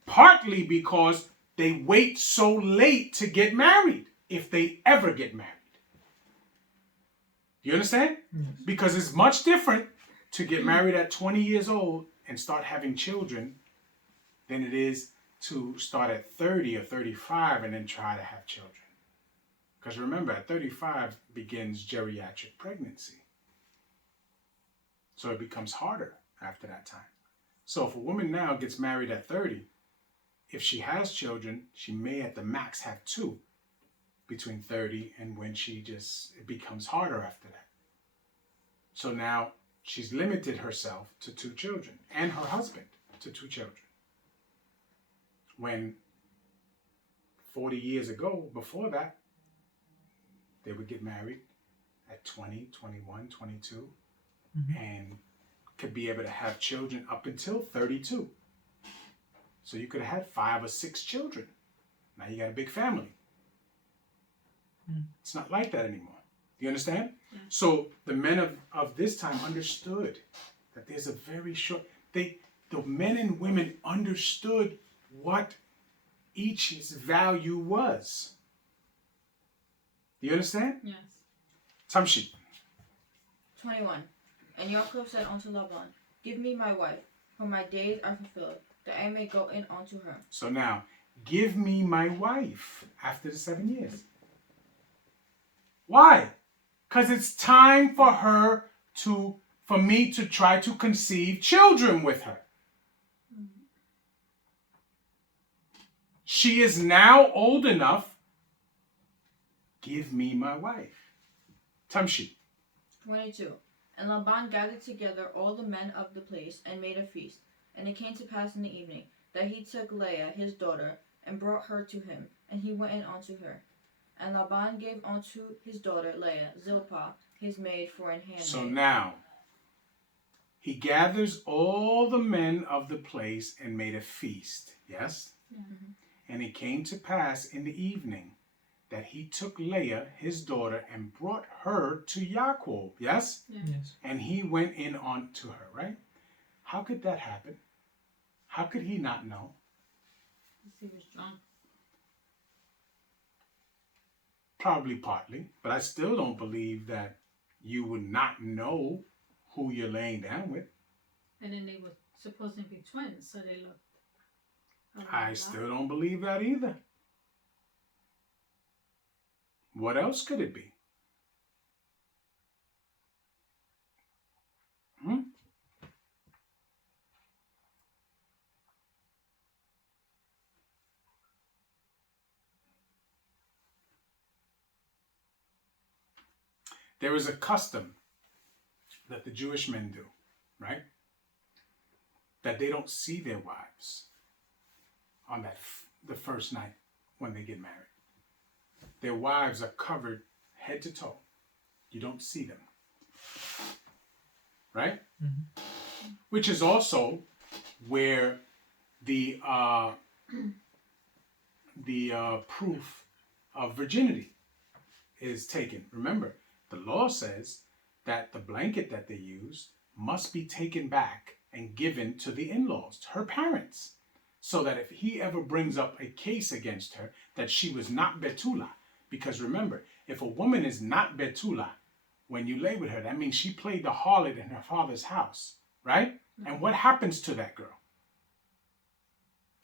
Partly because they wait so late to get married, if they ever get married. You understand? Yes. Because it's much different to get married at 20 years old and start having children than it is to start at 30 or 35 and then try to have children. Because remember, at 35 begins geriatric pregnancy. So it becomes harder after that time. So if a woman now gets married at 30, if she has children, she may at the max have 2 between 30 and when it becomes harder after that. So now she's limited herself to 2 children and her husband to 2 children. When 40 years ago, before that, they would get married at 20, 21, 22 and could be able to have children up until 32. So you could have had 5 or 6 children. Now you got a big family. It's not like that anymore. Do you understand? Yeah. So the men of this time understood that there's a very short... The men and women understood what each's value was. Do you understand? Yes. Tamshi. 21. And Yaakov said unto Laban, Give me my wife, for my days are fulfilled, that I may go in unto her. So now, give me my wife after the 7 years. Why? Because it's time for me to try to conceive children with her. She is now old enough. Give me my wife. Tamshi. 22. And Laban gathered together all the men of the place and made a feast. And it came to pass in the evening that he took Leah his daughter and brought her to him, and he went in unto her. And Laban gave unto his daughter Leah Zilpah his maid for an handmaid. So now, he gathers all the men of the place and made a feast. Yes? Yeah. Mm-hmm. And it came to pass in the evening that he took Leah, his daughter, and brought her to Yaakov. Yes? Yeah. Yes. And he went in on to her, right? How could that happen? How could he not know? He was drunk. Probably partly, but I still don't believe that you would not know who you're laying down with. And then they were supposed to be twins, so they looked. I still don't believe that either. What else could it be? There is a custom that the Jewish men do, right? That they don't see their wives on the first night when they get married. Their wives are covered head to toe. You don't see them. Right? Mm-hmm. Which is also where the proof of virginity is taken. Remember, the law says that the blanket that they used must be taken back and given to the in-laws, to her parents, so that if he ever brings up a case against her, that she was not Betula. Because remember, if a woman is not Betula, when you lay with her, that means she played the harlot in her father's house, right? Mm-hmm. And what happens to that girl?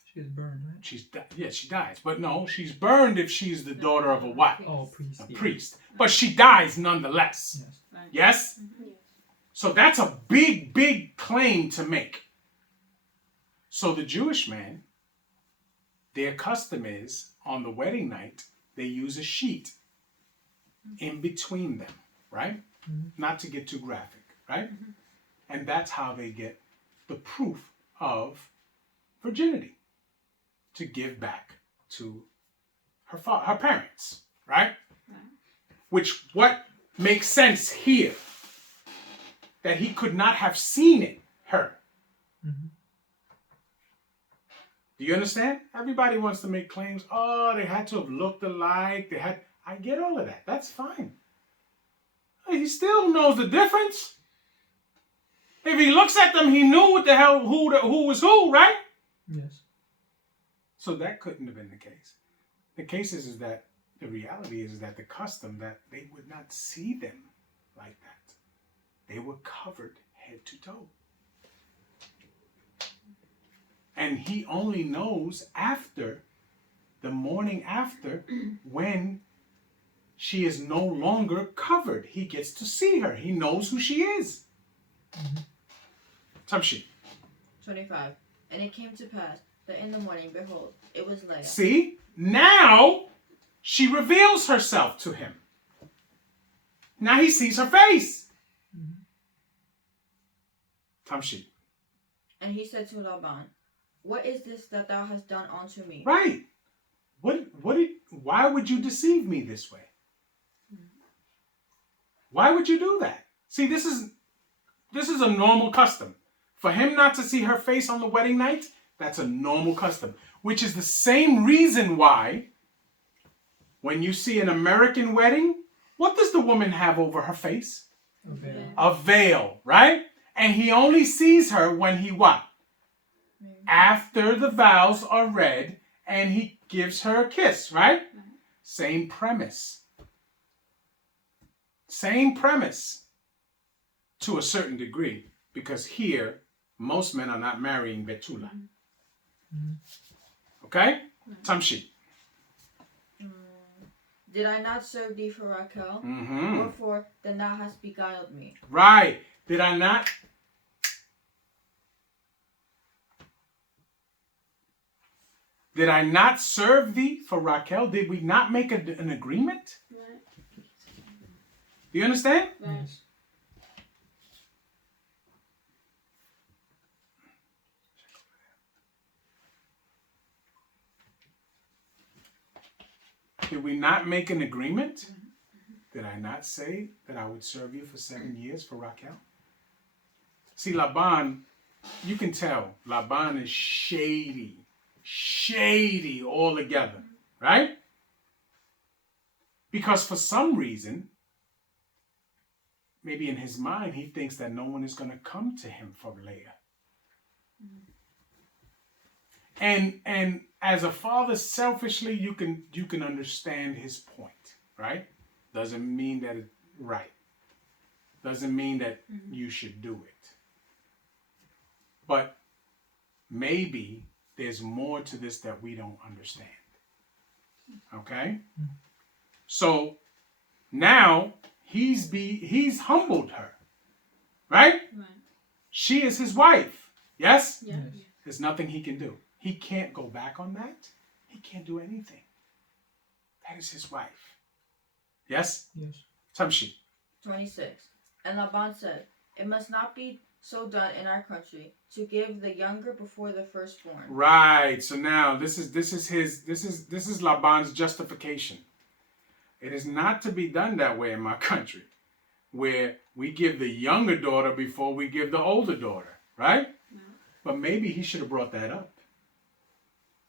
She gets burned, right? Yes, she dies. But no, she's burned if she's the daughter of a what? Oh, priest. A priest. But she dies nonetheless. Yes. Right. Yes? Yes. So that's a big, big claim to make. So the Jewish man, their custom is, on the wedding night, they use a sheet in between them, right? Mm-hmm. Not to get too graphic, right? Mm-hmm. And that's how they get the proof of virginity, to give back to her parents, right? Which, what makes sense here, that he could not have seen it, her. Mm-hmm. Do you understand? Everybody wants to make claims. Oh, they had to have looked alike. I get all of that. That's fine. He still knows the difference. If he looks at them, he knew what the hell, who was who, right? Yes. So that couldn't have been the case. The case is that the reality is that the custom that they would not see them like that. They were covered head to toe. And he only knows after, the morning after, when she is no longer covered. He gets to see her. He knows who she is. Mm-hmm. Tamshi. 25. And it came to pass that in the morning, behold, it was Leah. See? Now she reveals herself to him. Now he sees her face. Mm-hmm. Tamshi. And he said to Laban, What is this that thou hast done unto me? Right. Why would you deceive me this way? Why would you do that? See, this is This is a normal custom. For him not to see her face on the wedding night, that's a normal custom. Which is the same reason why when you see an American wedding, what does the woman have over her face? A veil. A veil, right? And he only sees her when he what? After the vows are read and he gives her a kiss, right? Same premise. Same premise to a certain degree, because here most men are not marrying Betula. Okay? Tamshi. Did I not serve thee for Raquel? Mm-hmm. Wherefore then thou hast beguiled me. Right. Did I not? Did I not serve thee for Raquel? Did we not make an agreement? Right. Do you understand? Right. Yes. Did we not make an agreement? Did I not say that I would serve you for 7 years for Raquel? See, Laban, you can tell, Laban is shady altogether, right? Because for some reason, maybe in his mind, he thinks that no one is going to come to him for Leah. And as a father, selfishly, you can understand his point, right? Doesn't mean that it's right. Doesn't mean that you should do it. But maybe there's more to this that we don't understand. Okay? So now he's humbled her. Right? Right. She is his wife. Yes? Yeah. Yes. There's nothing he can do. He can't go back on that. He can't do anything. That is his wife. Yes? Yes. Tamshi. 26. And Laban said, It must not be so done in our country, to give the younger before the firstborn. Right. So now this is Laban's justification. It is not to be done that way in my country, where we give the younger daughter before we give the older daughter, right? But maybe he should have brought that up.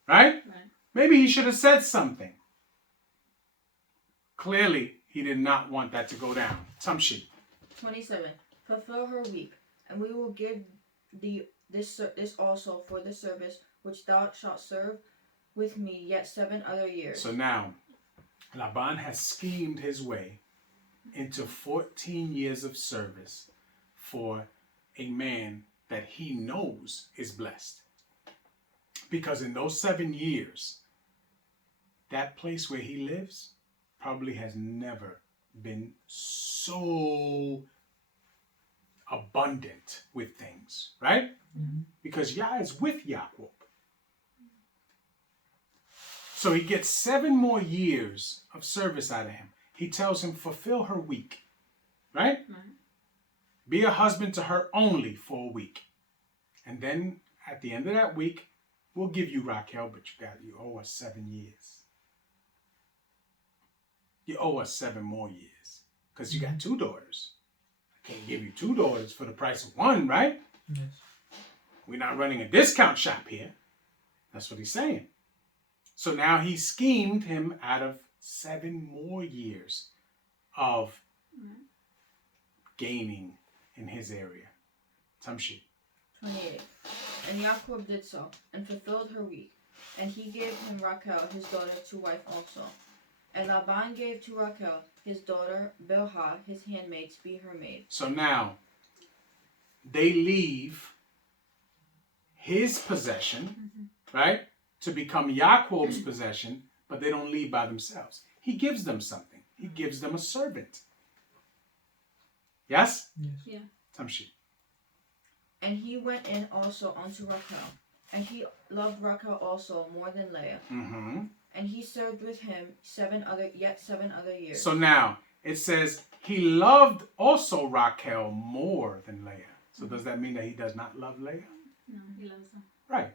Right? Right. Maybe he should have said something. Clearly, he did not want that to go down. Tamshi. 27. Fulfill her week, and we will give thee this also for the service which thou shalt serve with me yet 7 other years. So now, Laban has schemed his way into 14 years of service for a man that he knows is blessed. Because in those 7 years, that place where he lives probably has never been so abundant with things, right? Because Yah is with Yaakov. So he gets 7 more years of service out of him. He tells him, fulfill her week, right? Right. Be a husband to her only for a week. And then at the end of that week, we'll give you Raquel, but you owe us 7 years. You owe us 7 more years because you got 2 daughters. I can't give you 2 daughters for the price of 1, right? Yes. We're not running a discount shop here. That's what he's saying. So now he schemed him out of 7 more years of gaining in his area. Tamshi. 28. And Yaakov did so, and fulfilled her week. And he gave him Raquel, his daughter, to wife also. And Laban gave to Raquel, his daughter, Bilhah, his handmaid, to be her maid. So now they leave his possession, right, to become Yaakov's possession, but they don't leave by themselves. He gives them something. He gives them a servant. Yes? Yes. Yeah. Tamshi. And he went in also unto Raquel. And he loved Raquel also more than Leah. Mm-hmm. And he served with him 7 other years. So now it says he loved also Raquel more than Leah. So does that mean that he does not love Leah? No, he loves her. Right.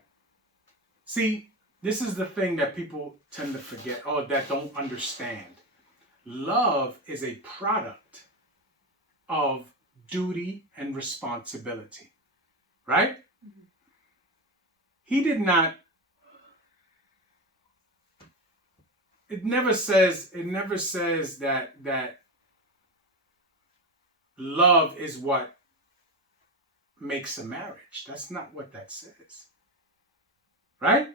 See, this is the thing that people tend to forget or that don't understand. Love is a product of duty and responsibility. Right? He did not. It never says that love is what makes a marriage. That's not what that says. Right?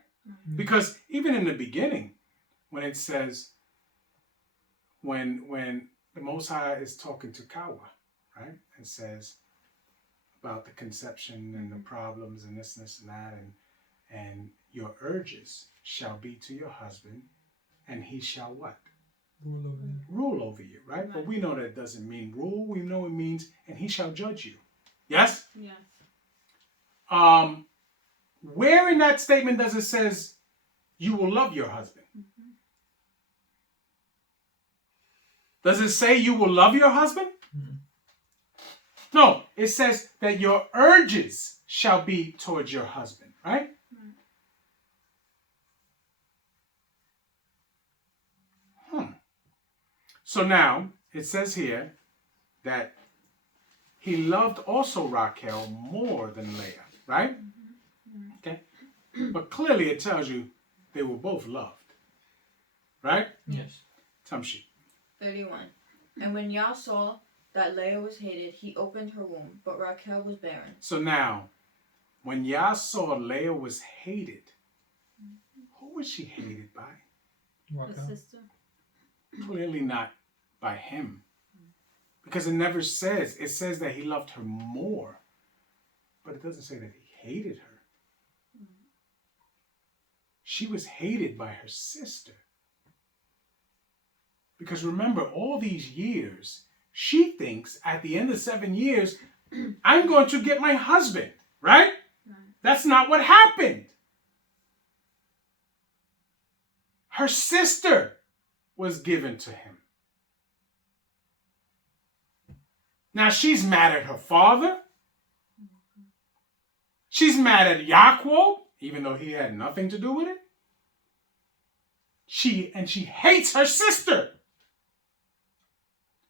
Because even in the beginning, when it says, when the Most High is talking to Kawa, right? And says about the conception and the problems and this and that, and your urges shall be to your husband, and he shall what? Rule over you. Rule over you, right? But we know that doesn't mean rule. We know it means, and he shall judge you. Yes? Yes. Where in that statement does it says you will love your husband? Does it say you will love your husband? No, it says that your urges shall be towards your husband, right? So now it says here that he loved also Raquel more than Leah, right? Okay. But clearly it tells you they were both loved, right? Yes. Tamshi. 31. And when Yah saw that Leah was hated, he opened her womb, but Raquel was barren. So now, when Yah saw Leah was hated, who was she hated by? Walk The out. sister. Clearly not by him. Because it never says, it says that he loved her more, but it doesn't say that he hated her. She was hated by her sister. Because remember, all these years, she thinks at the end of 7 years, I'm going to get my husband, right? That's not what happened. Her sister was given to him. Now she's mad at her father. She's mad at Yaakov, even though he had nothing to do with it. She hates her sister.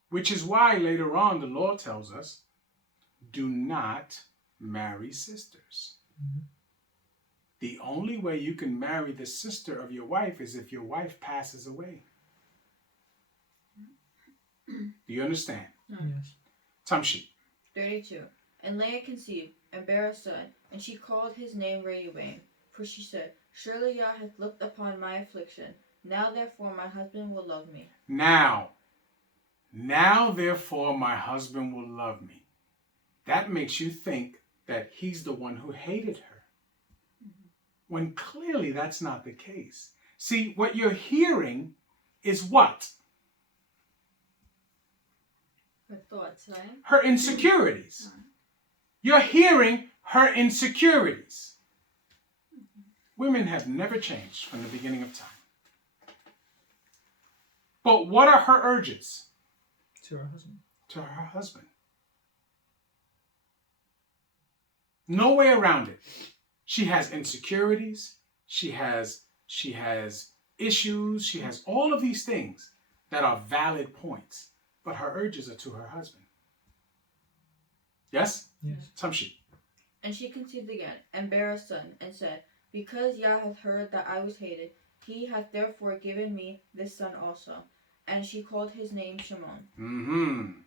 Which is why later on the law tells us, do not marry sisters. The only way you can marry the sister of your wife is if your wife passes away. Do you understand? Yes. Tamshi. 32. And Leah conceived, and bare a son, and she called his name Reuben. For she said, surely Yah hath looked upon my affliction. Now therefore my husband will love me. Now therefore my husband will love me. That makes you think that he's the one who hated her. When clearly that's not the case. See, what you're hearing is what? Her thoughts, right? Her insecurities. You're hearing her insecurities. Women have never changed from the beginning of time. But what are her urges? To her husband. To her husband. No way around it. She has insecurities. She has issues. She has all of these things that are valid points. But her urges are to her husband. Yes? Yes. Tamshi. And she conceived again, and bare a son, and said, because Yah hath heard that I was hated, he hath therefore given me this son also. And she called his name Shimon.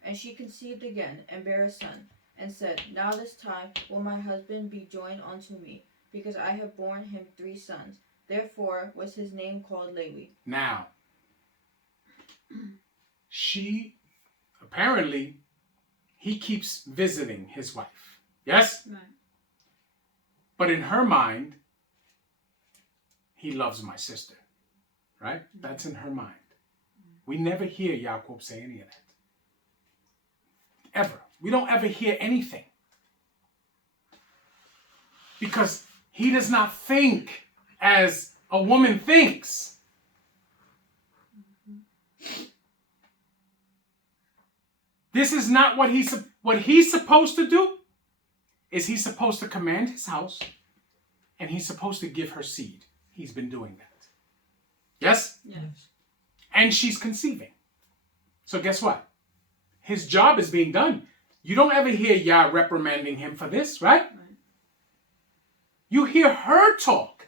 And she conceived again, and bare a son, and said, now this time will my husband be joined unto me, because I have borne him 3 sons. Therefore was his name called Lewi. Now, apparently, he keeps visiting his wife. Yes? Right. But in her mind, he loves my sister. Right? That's in her mind. We never hear Yaakov say any of that. Ever. We don't ever hear anything. Because he does not think as a woman thinks. This is not what he's supposed to do. Is he's supposed to command his house, and he's supposed to give her seed. He's been doing that. Yes? Yes. And she's conceiving. So guess what? His job is being done. You don't ever hear Yah reprimanding him for this, right? Right. You hear her talk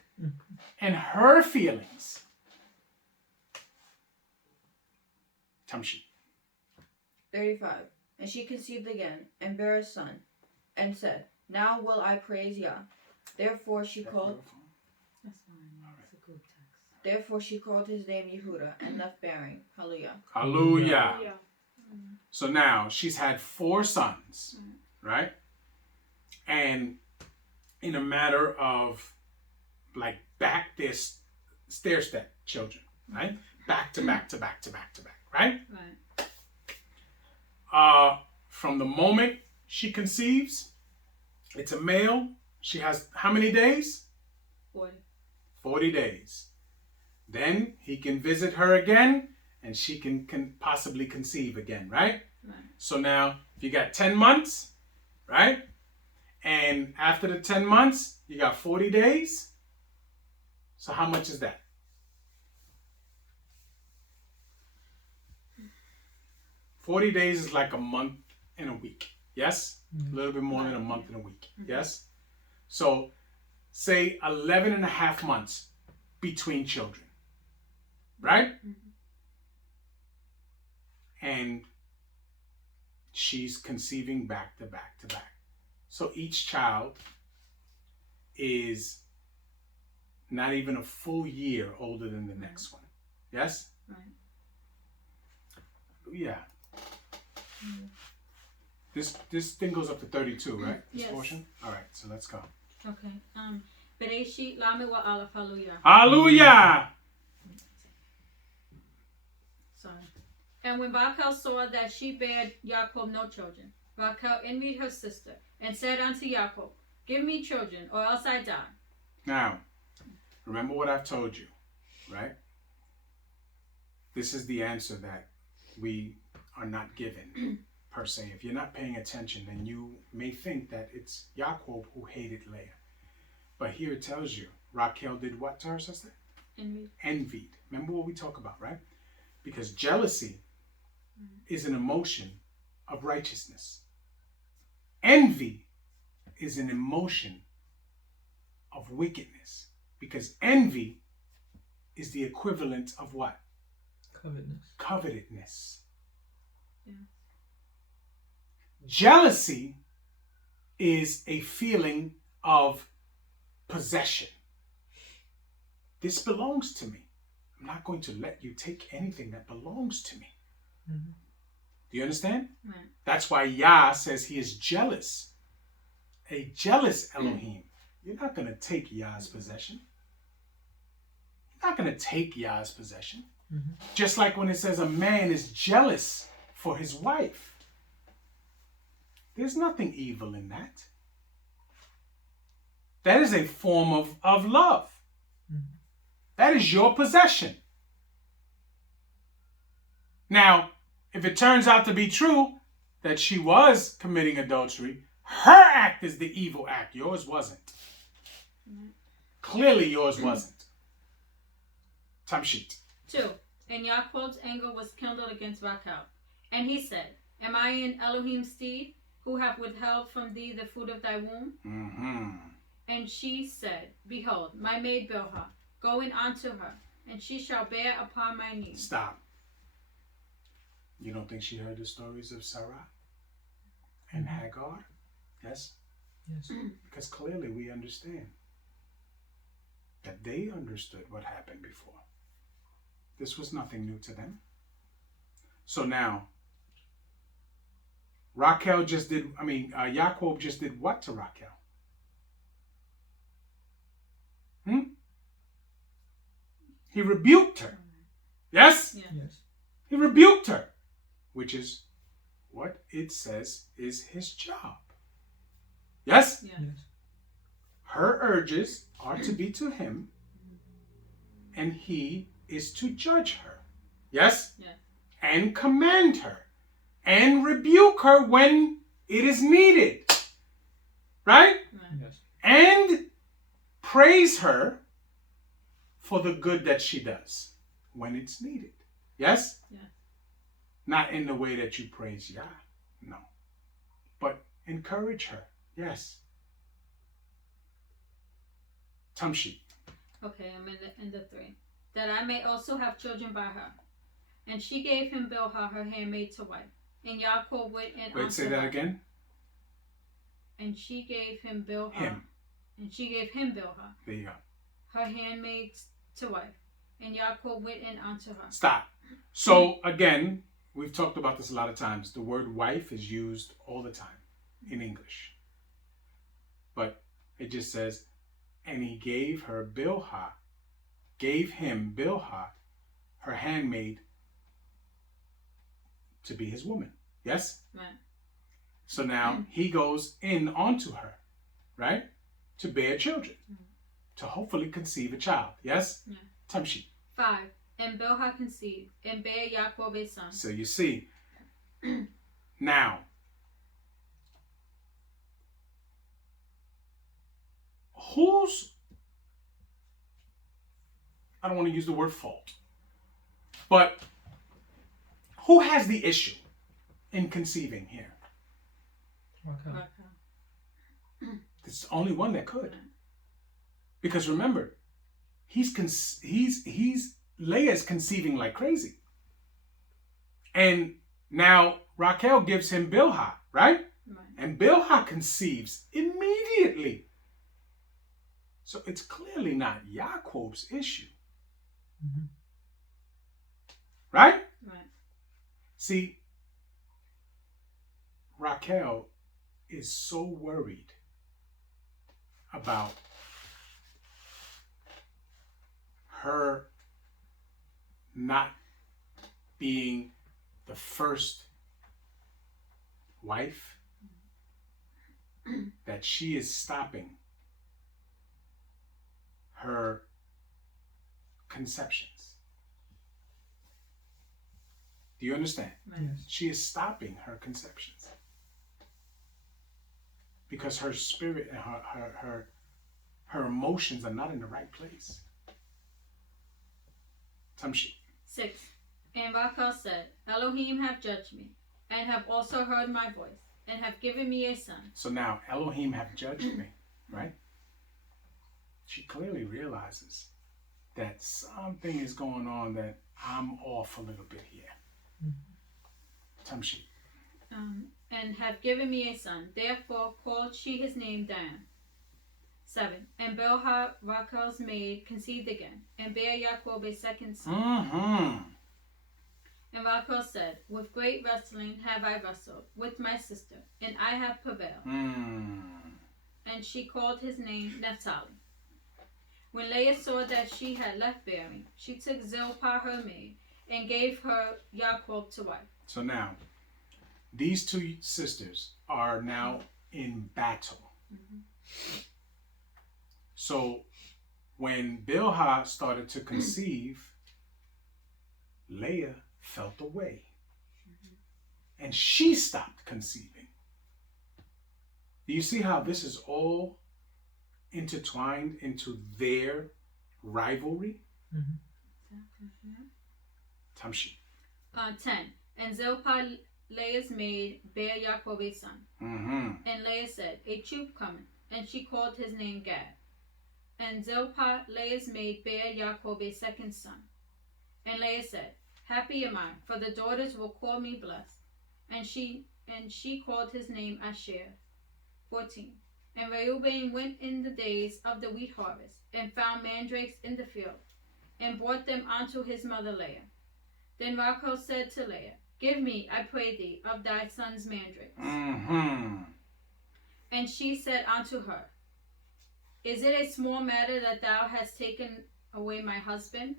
and her feelings. Tamshi. 35. And she conceived again, and bare a son, and said, Now will I praise Yah. Therefore she called That's fine. It's a good text. Therefore she called his name Yehuda, and left bearing. Hallelujah. Hallelujah. Yeah. So now she's had 4 sons, right? And in a matter of like back this stair step children, right? Back to back to back to back to back, right? Right. From the moment she conceives, it's a male. She has how many days? 40. 40 days. Then he can visit her again, and she can possibly conceive again, right? Right. So now, if you got 10 months, right? And after the 10 months, you got 40 days. So how much is that? $40 is like a month and a week. Yes? A little bit more than a month and a week. Yes? So say 11 and a half months between children. Right? And she's conceiving back to back to back. So each child is not even a full year older than the next one. Yes? Right. Yeah. This thing goes up to 32, right? This Yes. portion? All right, so let's go. Okay. Bereshit Lamed wa Aleph. Hallelujah. Hallelujah! Sorry. And when Rachel saw that she bare Jacob no children, Rachel envied her sister, and said unto Jacob, Give me children, or else I die. Now, remember what I've told you, right? This is the answer that we are not given, per se. If you're not paying attention, then you may think that it's Jacob who hated Leah. But here it tells you, Rachel did what to her sister? Envied. Envied. Remember what we talk about, right? Because jealousy is an emotion of righteousness. Envy is an emotion of wickedness. Because envy is the equivalent of what? Covetedness. Yeah. Jealousy is a feeling of possession. This belongs to me. I'm not going to let you take anything that belongs to me. Mm-hmm. Do you understand? Right. That's why Yah says he is jealous. A jealous Elohim. You're not going to take Yah's possession. You're not going to take Yah's possession. Mm-hmm. Just like when it says a man is jealous for his wife. There's nothing evil in that. That is a form of love. Mm-hmm. That is your possession. Now, if it turns out to be true that she was committing adultery, her act is the evil act. Yours wasn't. Clearly yours wasn't. Tamshit. 2. And Jacob's anger was kindled against Rachel. And he said, Am I in Elohim's stead, who have withheld from thee the fruit of thy womb? Mm-hmm. And she said, Behold, my maid Bilhah, go in unto her, and she shall bear upon my knee. Stop. You don't think she heard the stories of Sarah and Hagar? Yes? Yes. Because clearly we understand that they understood what happened before. This was nothing new to them. So now, Jacob just did what to Rachel? He rebuked her. Yes? Yeah. Yes. He rebuked her, which is what it says is his job. Yes? Yeah. Yes. Her urges are to be to him, and he is to judge her. Yes? Yeah. And command her, and rebuke her when it is needed. Right? Right. Yes. And praise her for the good that she does when it's needed. Yes? Yeah. Not in the way that you praise Yah. No. but encourage her. Yes. Tamshi. Okay, I'm in the 3. That I may also have children by her. And she gave him Bilhah, her handmaid, to wife. And Yaakov went in Wait, unto say that her. again. And she gave him Bilhah. Him. And she gave him Bilhah, There you go. her handmaid, to wife. And Yaakov went in unto her. Stop. So again, we've talked about this a lot of times. The word wife is used all the time in English. But it just says, and he gave him Bilhah, her handmaid, to be his woman. Yes? Right. So now he goes in onto her, right? To bear children. To hopefully conceive a child. Yes? Yeah. Tamshi. 5. And Bilhah conceived, and bare Yaakov a son. So you see. Now. I don't want to use the word fault. But who has the issue in conceiving here? Okay. It's the only one that could. Because remember, Leah's conceiving like crazy. And now Raquel gives him Bilhah, right? And Bilhah conceives immediately. So it's clearly not Yaakov's issue. Mm-hmm. Right? Right. See, Raquel is so worried about her not being the first wife that she is stopping her conceptions. Do you understand? Right. Yes. She is stopping her conceptions because her spirit and her emotions are not in the right place. Tamshi. 6. And Raquel said, Elohim have judged me, and have also heard my voice, and have given me a son. So now Elohim have judged me, right? She clearly realizes that something is going on, that I'm off a little bit here. Tamshi. And have given me a son. Therefore called she his name Dan. 7. And Bilhah, Rachel's maid, conceived again, and bare Yaakov a second son. Mm-hmm. And Rachel said, With great wrestling have I wrestled with my sister, and I have prevailed. And she called his name Naphtali. When Leah saw that she had left bearing, she took Zilpah her maid, and gave her Yaakov to wife. So now, these two sisters are now in battle. Mm-hmm. So when Bilhah started to conceive, Leah felt away. And she stopped conceiving. Do you see how this is all intertwined into their rivalry? Mm-hmm. Tamshi. 10. And Zilpah, Leah's maid, bare Yaakov a son. Mm-hmm. And Leah said, A troop cometh. And she called his name Gad. And Zilpah, Leah's maid, bare Yaakov a second son. And Leah said, Happy am I, for the daughters will call me blessed. And she called his name Asher. 14. And Reuben went in the days of the wheat harvest, and found mandrakes in the field, and brought them unto his mother Leah. Then Rachel said to Leah, Give me, I pray thee, of thy son's mandrakes. Mm-hmm. And she said unto her, Is it a small matter that thou hast taken away my husband?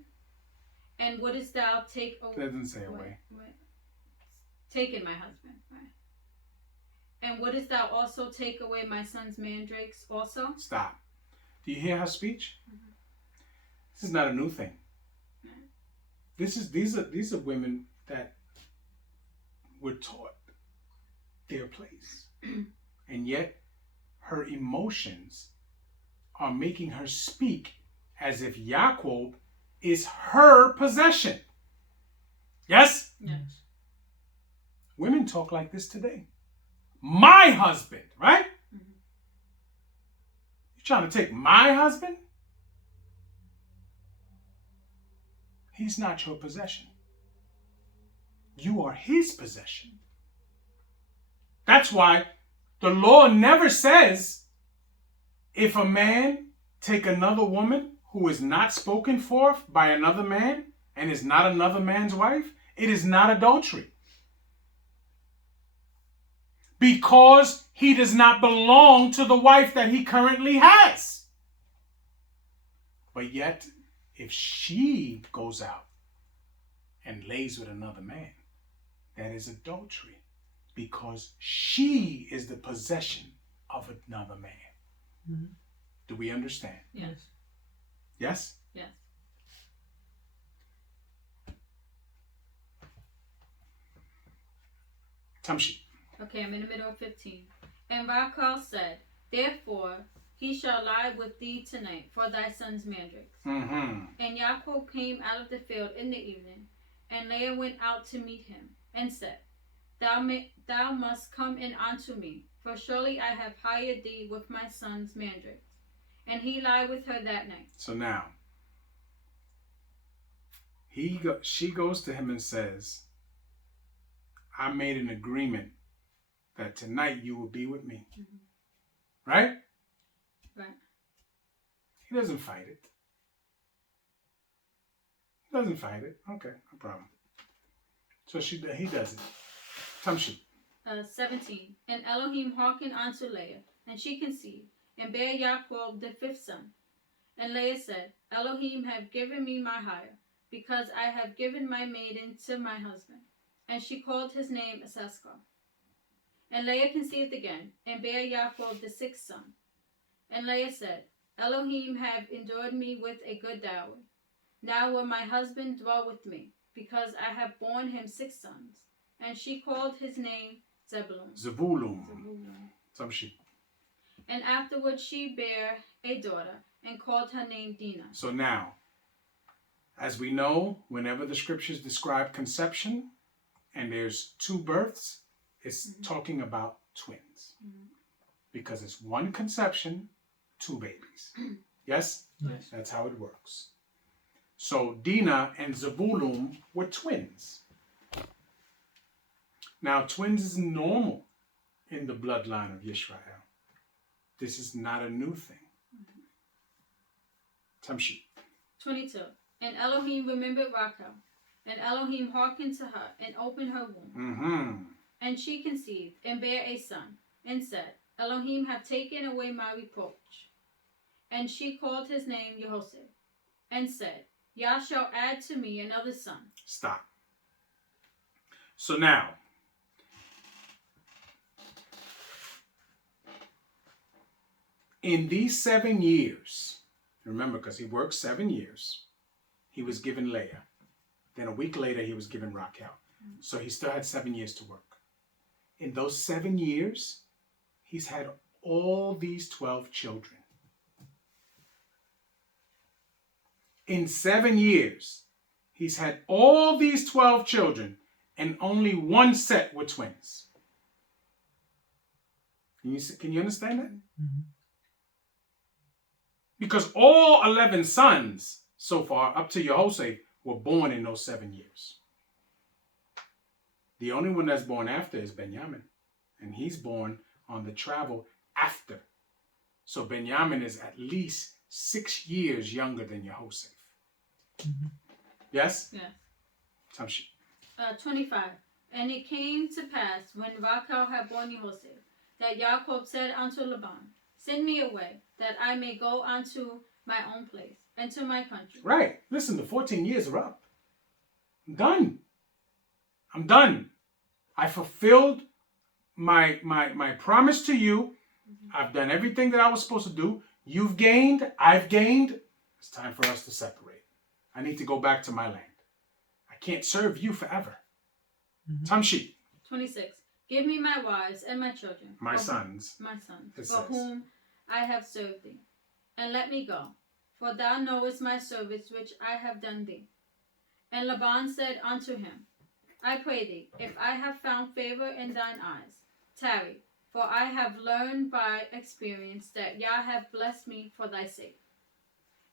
And wouldest thou take away? Doesn't say away. Taken my husband, right? And wouldest thou also take away my son's mandrakes also? Stop. Do you hear her speech? Mm-hmm. This is not a new thing. These are women that were taught their place. And yet her emotions are making her speak as if Yaakov is her possession. Yes? Yes. Women talk like this today. my husband, right? Mhm. You trying to take my husband? He's not your possession. You are his possession. That's why the law never says if a man take another woman who is not spoken for by another man and is not another man's wife, it is not adultery. Because he does not belong to the wife that he currently has. But yet, if she goes out and lays with another man, that is adultery. Because she is the possession of another man. Mm-hmm. Do we understand? Yes. Yes? Yes. Tamshi. Okay, I'm in the middle of 15. And Rachel said, therefore he shall lie with thee tonight for thy son's mandrakes. Mm-hmm. And Yaakov came out of the field in the evening, and Leah went out to meet him, and said, Thou must come in unto me, for surely I have hired thee with my son's mandrakes. And he lied with her that night. So now, she goes to him and says, I made an agreement that tonight you will be with me. Mm-hmm. Right? Right. He doesn't fight it. Doesn't fight it. Okay, no problem. So he does it. Tamshi. 17. And Elohim hearkened unto Leah, and she conceived, and bare Yaakov the 5th son. And Leah said, Elohim have given me my hire, because I have given my maiden to my husband. And she called his name Issachar. And Leah conceived again, and bare Yaakov the 6th son. And Leah said, Elohim have endured me with a good dowry. Now will my husband dwell with me, because I have borne him 6 sons. And she called his name Zebulun. Tamshi. And afterward she bare a daughter, and called her name Dinah. So now, as we know, whenever the scriptures describe conception and there's 2 births, it's talking about twins. Because it's 1 conception, 2 babies. Yes? Yes. That's how it works. So Dinah and Zebulun were twins. Now, twins is normal in the bloodline of Yisrael. This is not a new thing. Tamshi. 22. And Elohim remembered Rachel, and Elohim hearkened to her, and opened her womb. Mm-hmm. And she conceived, and bare a son, and said, Elohim have taken away my reproach. And she called his name Yehosef, and said, Yah shall add to me another son. Stop. So now, in these 7 years, remember, because he worked 7 years, he was given Leah. Then a week later, he was given Rachel. So he still had 7 years to work. In those 7 years, he's had all these 12 children. In 7 years, he's had all these 12 children, and only 1 set were twins. Can you understand that? Mm-hmm. Because all 11 sons so far, up to Yehosef, were born in those 7 years. The only one that's born after is Benjamin. And he's born on the travel after. So Benjamin is at least 6 years younger than Yehosef. Mm-hmm. Yes? Yes. Tamshi. 25. And it came to pass, when Rachel had borne Yehosef, that Jacob said unto Laban, Send me away, that I may go unto my own place, and to my country. Right. Listen, the 14 years are up. I'm done. I'm done. I fulfilled my promise to you. I've done everything that I was supposed to do. You've gained. I've gained. It's time for us to separate. I need to go back to my land. I can't serve you forever. Mm-hmm. Tamshi. 26. Give me my wives and my children. My sons. My sons, It for says. whom I have served thee. And let me go, for thou knowest my service which I have done thee. And Laban said unto him, I pray thee, if I have found favor in thine eyes, tarry, For I have learned by experience that Yah hath blessed me for thy sake.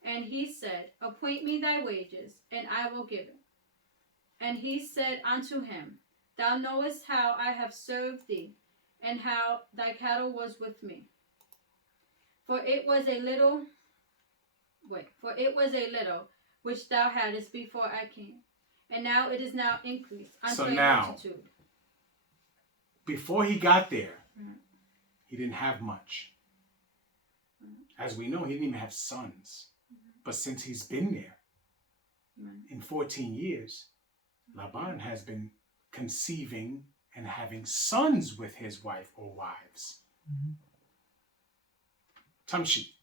And he said, Appoint me thy wages, and I will give it. And he said unto him, Thou knowest how I have served thee, and how thy cattle was with me. For it was a little which thou hadst before I came, and now it is now increased unto So a now, multitude. Before he got there, he didn't have much. As we know, he didn't even have sons. But since he's been there, in 14 years, Laban has been conceiving and having sons with his wife or wives. Tamshi.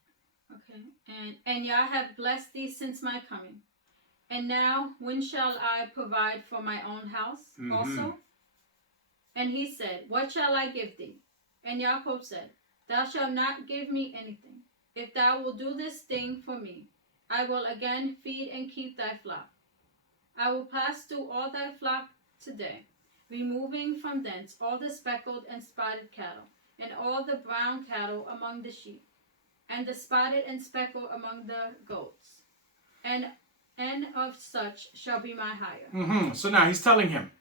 Okay. And Yah hath blessed thee since my coming. And now when shall I provide for my own house also? And he said, What shall I give thee? And Jacob said, Thou shalt not give me anything. If thou wilt do this thing for me, I will again feed and keep thy flock. I will pass through all thy flock today, removing from thence all the speckled and spotted cattle, and all the brown cattle among the sheep, and the spotted and speckled among the goats. And of such shall be my hire. So now he's telling him,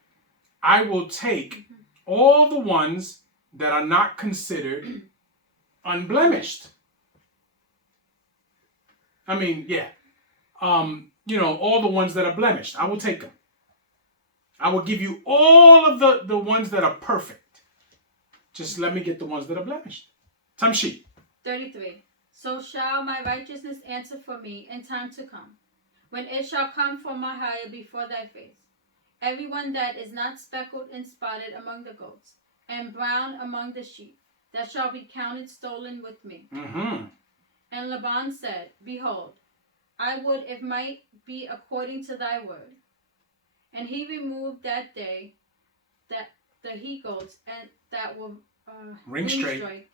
I will take all the ones that are not considered unblemished. I mean, yeah. All the ones that are blemished, I will take them. I will give you all of the ones that are perfect. Just let me get the ones that are blemished. Tamshi. 33. So shall my righteousness answer for me in time to come, when it shall come from my hire before thy face. Everyone that is not speckled and spotted among the goats, and brown among the sheep, that shall be counted stolen with me. And Laban said, Behold, I would it might be according to thy word. And he removed that day that the he goats and that were ring straight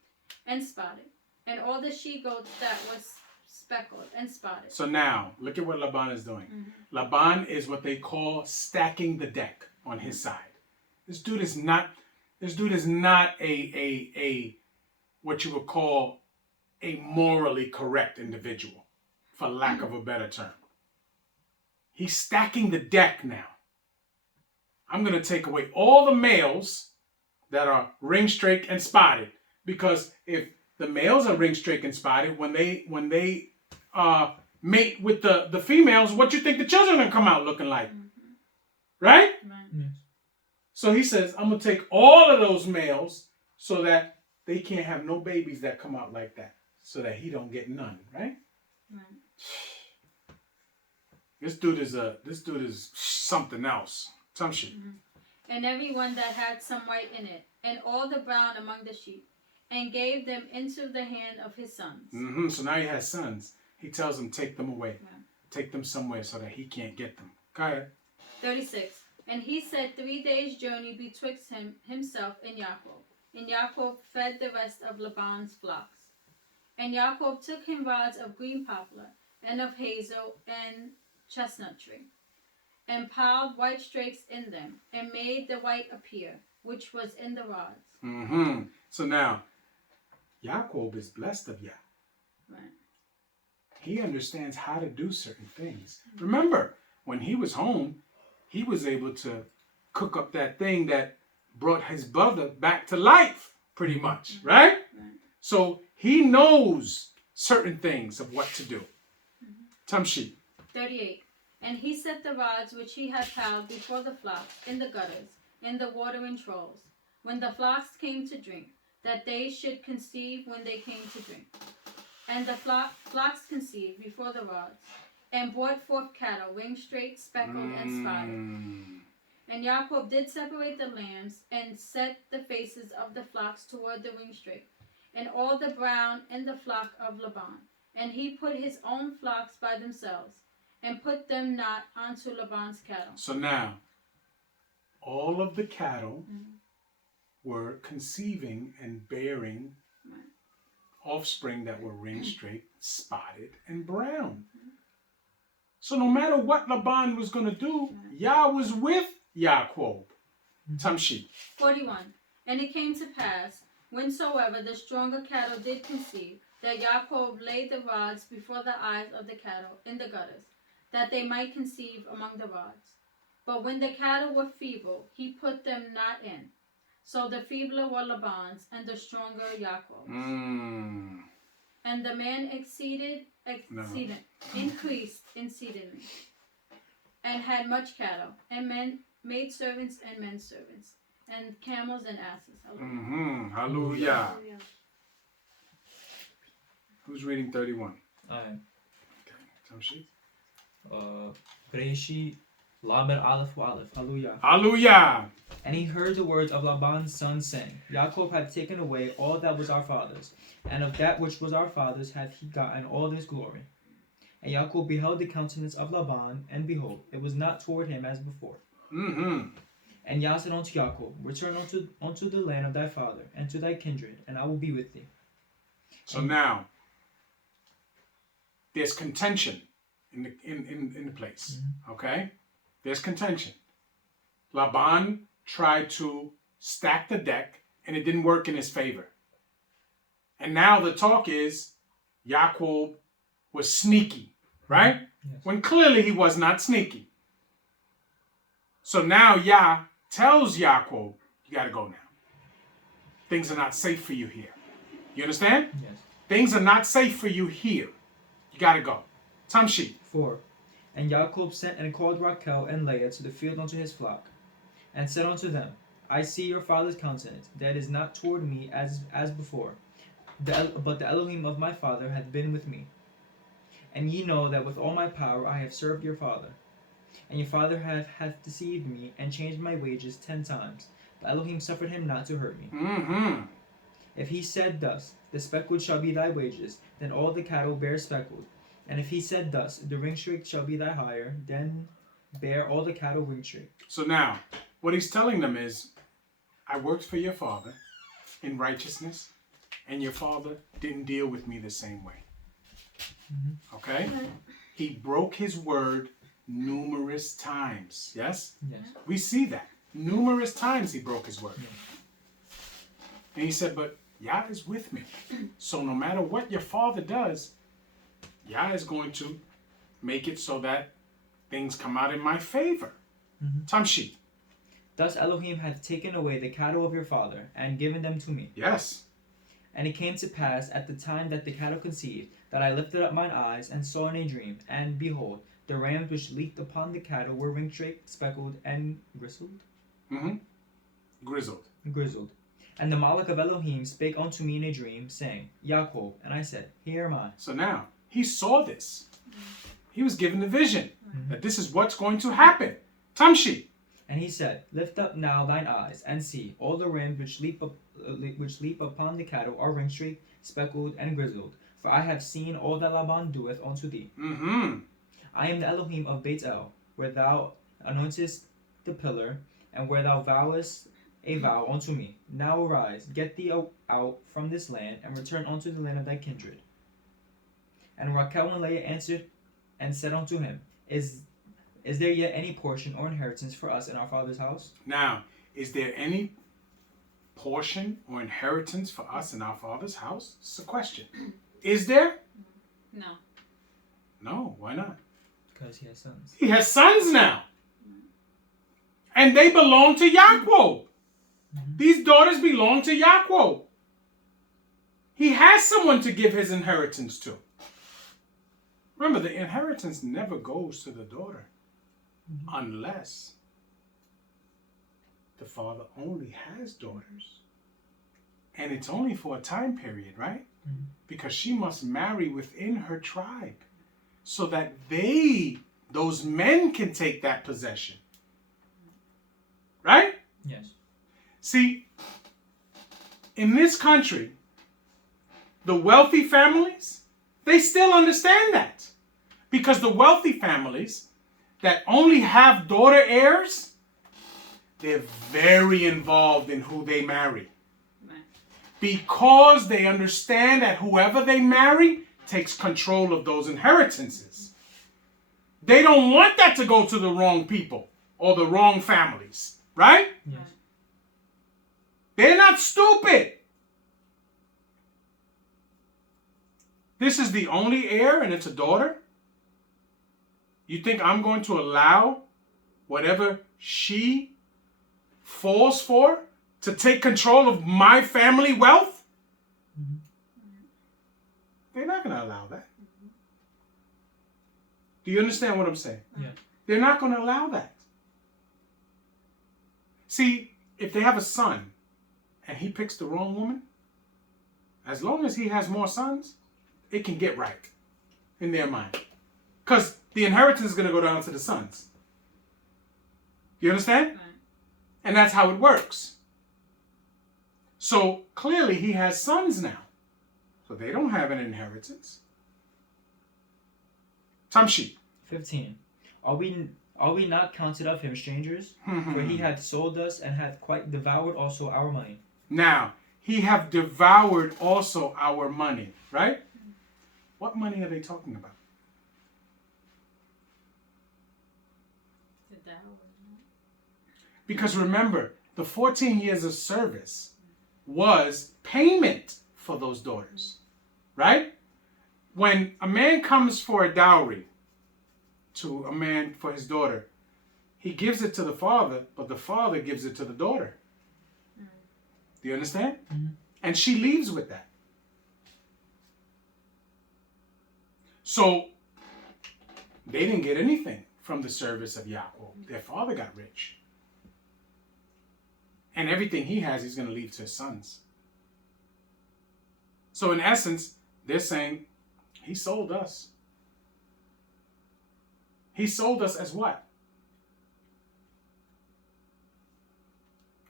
and spotted, and all the she goats that was speckled and spotted. So now, look at what Laban is doing. Laban is what they call stacking the deck on his side. This dude is not a what you would call a morally correct individual, for lack of a better term. He's stacking the deck now. I'm going to take away all the males that are ring straight and spotted, because if the males are ring straight and spotted, when they mate with the females, what you think the children are going to come out looking like? Right? Yes. So he says, I'm going to take all of those males so that they can't have no babies that come out like that, so that he don't get none, right? This dude is something else. Some shit. And everyone that had some white in it, and all the brown among the sheep, and gave them into the hand of his sons. So now he has sons. He tells them, take them away. Take them somewhere so that he can't get them. Go ahead. 36. And he said 3 days' journey betwixt himself and Jacob. And Jacob fed the rest of Laban's flocks. And Jacob took him rods of green poplar, and of hazel and chestnut tree, and piled white strakes in them, and made the white appear, which was in the rods. So now, Jacob is blessed of Yah. Right. He understands how to do certain things. Remember, when he was home, he was able to cook up that thing that brought his brother back to life, pretty much, right? So he knows certain things of what to do. Tamshi. 38. And he set the rods which he had piled before the flocks in the gutters, in the watering troughs, when the flocks came to drink, that they should conceive when they came to drink. And the flocks conceived before the rods, and brought forth cattle, ring straight, speckled, and spotted. And Jacob did separate the lambs, and set the faces of the flocks toward the ring straight, and all the brown in the flock of Laban. And he put his own flocks by themselves, and put them not unto Laban's cattle. So now, all of the cattle were conceiving and bearing offspring that were ring straight, spotted, and brown. So no matter what Laban was going to do, Yah was with Jacob. Tamshi. 41. And it came to pass, Whensoever the stronger cattle did conceive, that Yaakov laid the rods before the eyes of the cattle in the gutters, that they might conceive among the rods. But when the cattle were feeble, he put them not in. So the feebler were Laban's, and the stronger Yaakov's. And the man increased exceedingly, and had much cattle, and maid servants and men servants, and camels and asses. Hallelujah. Who's reading 31? I am. Okay. Tamshi. Bereshit, Lamed Aleph Aleph. Hallelujah. Hallelujah. And he heard the words of Laban's son, saying, Yaakov hath taken away all that was our father's, and of that which was our father's hath he gotten all this glory. And Yaakov beheld the countenance of Laban, and behold, it was not toward him as before. And Yah said unto Yaakov, Return unto the land of thy father, and to thy kindred, and I will be with thee. So now, there's contention in the place. Okay? There's contention. Laban tried to stack the deck, and it didn't work in his favor. And now the talk is Yaakov was sneaky, right? Yes. When clearly he was not sneaky. So now Yah tells Yaakov, you got to go now. Things are not safe for you here. You understand? Yes. Things are not safe for you here. You got to go. Tamshi. 4. And Jacob sent and called Rachel and Leah to the field unto his flock, and said unto them, I see your father's countenance, that is not toward me as before, but the Elohim of my father hath been with me. And ye know that with all my power I have served your father. And your father hath deceived me, and changed my wages 10 times. The Elohim suffered him not to hurt me. If he said thus, the speckled shall be thy wages, then all the cattle bear speckled. And if he said thus, the ringstreak shall be thy hire, then bear all the cattle ringstreak. So now, what he's telling them is, I worked for your father in righteousness, and your father didn't deal with me the same way. Okay? He broke his word numerous times. Yes? Yes. We see that. Numerous times he broke his word. And he said, but Yah is with me. So no matter what your father does, Yah is going to make it so that things come out in my favor. Tamshi. Thus Elohim hath taken away the cattle of your father, and given them to me. Yes. And it came to pass at the time that the cattle conceived, that I lifted up mine eyes, and saw in a dream, and behold, the rams which leaped upon the cattle were ringstreaked, speckled, and grizzled. Grizzled. And the Malach of Elohim spake unto me in a dream, saying, Yaakov. And I said, Here am I. So now, he saw this. He was given the vision that this is what's going to happen. Tamshi. And he said, Lift up now thine eyes, and see, all the rams which leap upon the cattle are ringstreaked, speckled, and grizzled. For I have seen all that Laban doeth unto thee. I am the Elohim of Beit El, where thou anointest the pillar, and where thou vowest a vow unto me. Now arise, get thee out from this land, and return unto the land of thy kindred. And Rachel and Leah answered and said unto him, Is there yet any portion or inheritance for us in our father's house? Now, is there any portion or inheritance for us in our father's house? It's a question. Is there? No. No, why not? Because he has sons. He has sons now. And they belong to Yaakov. These daughters belong to Yaakov. He has someone to give his inheritance to. Remember, the inheritance never goes to the daughter unless the father only has daughters. And it's only for a time period, right? Because she must marry within her tribe so that those men can take that possession. Right? Yes. See, in this country, the wealthy families, they still understand that. Because the wealthy families that only have daughter heirs, they're very involved in who they marry. Because they understand that whoever they marry takes control of those inheritances. They don't want that to go to the wrong people or the wrong families, right? Yes. They're not stupid. This is the only heir and it's a daughter? You think I'm going to allow whatever she falls for to take control of my family wealth? Mhm. They're not going to allow that. Do you understand what I'm saying? Yeah. They're not going to allow that. See, if they have a son and he picks the wrong woman, as long as he has more sons, it can get right in their mind. Because the inheritance is going to go down to the sons. You understand? Right. And that's how it works. So clearly he has sons now. So they don't have an inheritance. Tamshi. 15. Are we not counted of him strangers? For he hath sold us and hath quite devoured also our money. Now, he have devoured also our money, right? What money are they talking about? The dower. Because remember, the 14 years of service was payment for those daughters, right? When a man comes for a dowry to a man for his daughter, he gives it to the father, but the father gives it to the daughter. Do you understand? Mhm. And she leaves with that. So they didn't get anything from the service of Yaakov. Their father got rich. And everything he has, he's going to leave to his sons. So in essence, they're saying, he sold us. He sold us as what?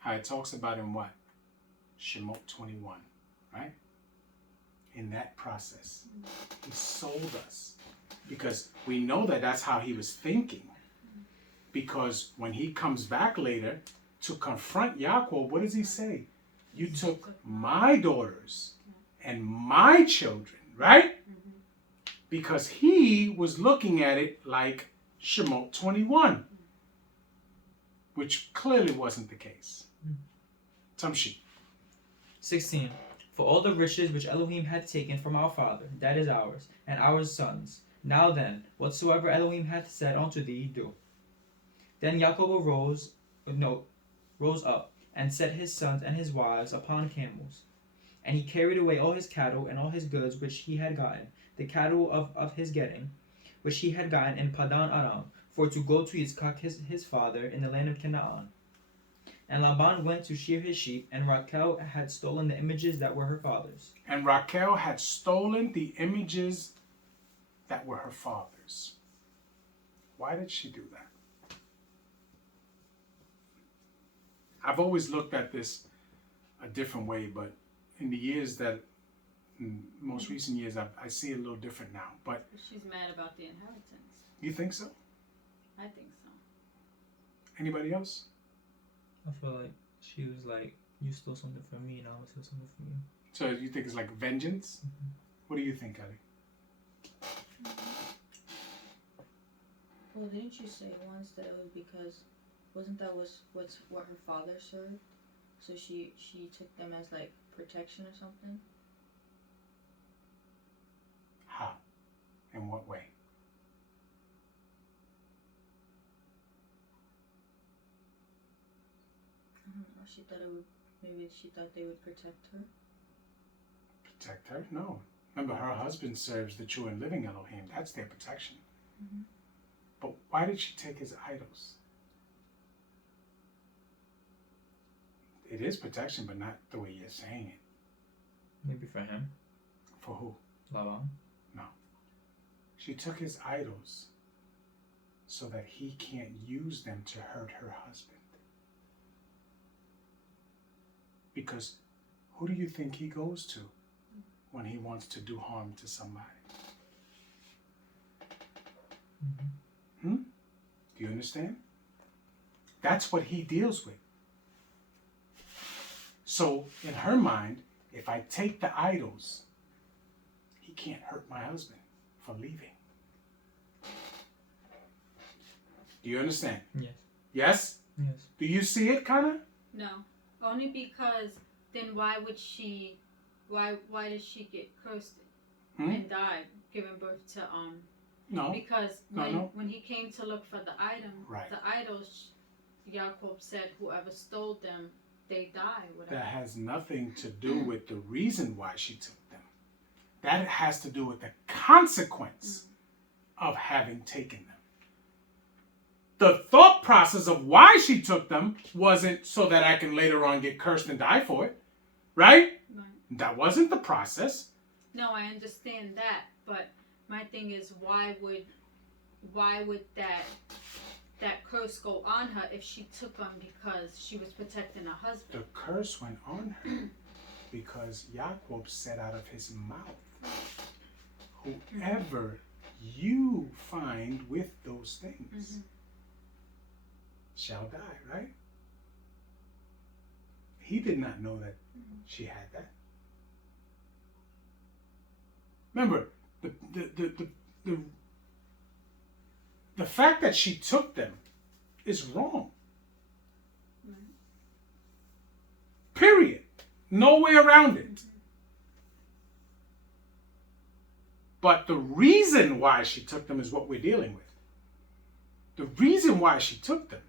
How it talks about in what? Shemot 21, right? In that process, he sold us. Because we know that that's how he was thinking. Because when he comes back later to confront Yaakov, what does he say? You took my daughters and my children, right? Because he was looking at it like Shemot 21, which clearly wasn't the case. Tamshi. 16. For all the riches which Elohim hath taken from our father, that is ours, and our sons. Now then, whatsoever Elohim hath said unto thee, do. Then Jacob rose up, and set his sons and his wives upon camels. And he carried away all his cattle and all his goods which he had gotten, the cattle of his getting, which he had gotten in Padan Aram, for to go to Yitzchak his father in the land of Canaan. And Laban went to shear his sheep, and Rachel had stolen the images that were her father's. And Rachel had stolen the images that were her father's. Why did she do that? I've always looked at this a different way, but in the years that, in most recent years, I see it a little different now. But She's mad about the inheritance. you think so? I think so. Anybody else? I feel like she was like, you stole something from me, and I will steal something from you. So you think it's like vengeance? Mhm. What do you think, Ali? Well, didn't you say once that it was because, wasn't that what her father served? So she took them as like protection or something? How? In what way? I don't know. She thought it would. Maybe she thought they would protect her. Protect her? No. Remember, her husband serves the true and living Elohim. That's their protection. Mhm. But why did she take his idols? It is protection, but not the way you're saying it. Maybe for him. For who? Laban. She took his idols so that he can't use them to hurt her husband. Because who do you think he goes to when he wants to do harm to somebody? Mm-hmm. Do you understand? That's what he deals with. So in her mind, if I take the idols, he can't hurt my husband for leaving. Do you understand? Yes. Yes? Yes. Do you see it, kind of? No. Only because then why would she why does she get cursed? and died, giving birth to No. Because when he came to look for the item, Right. the idols, Jacob said, whoever stole them, they die. Whatever. That has nothing to do with the reason why she took them. That has to do with the consequence of having taken them. The thought process of why she took them wasn't so that I can later on get cursed and die for it. Right? That wasn't the process. No, I understand that, but my thing is, why would that curse go on her if she took them because she was protecting her husband? The curse went on her because Jacob said out of his mouth, whoever you find with those things shall die, right? He did not know that she had that. Remember, the fact that she took them is wrong. Period. No way around it. But the reason why she took them is what we're dealing with. The reason why she took them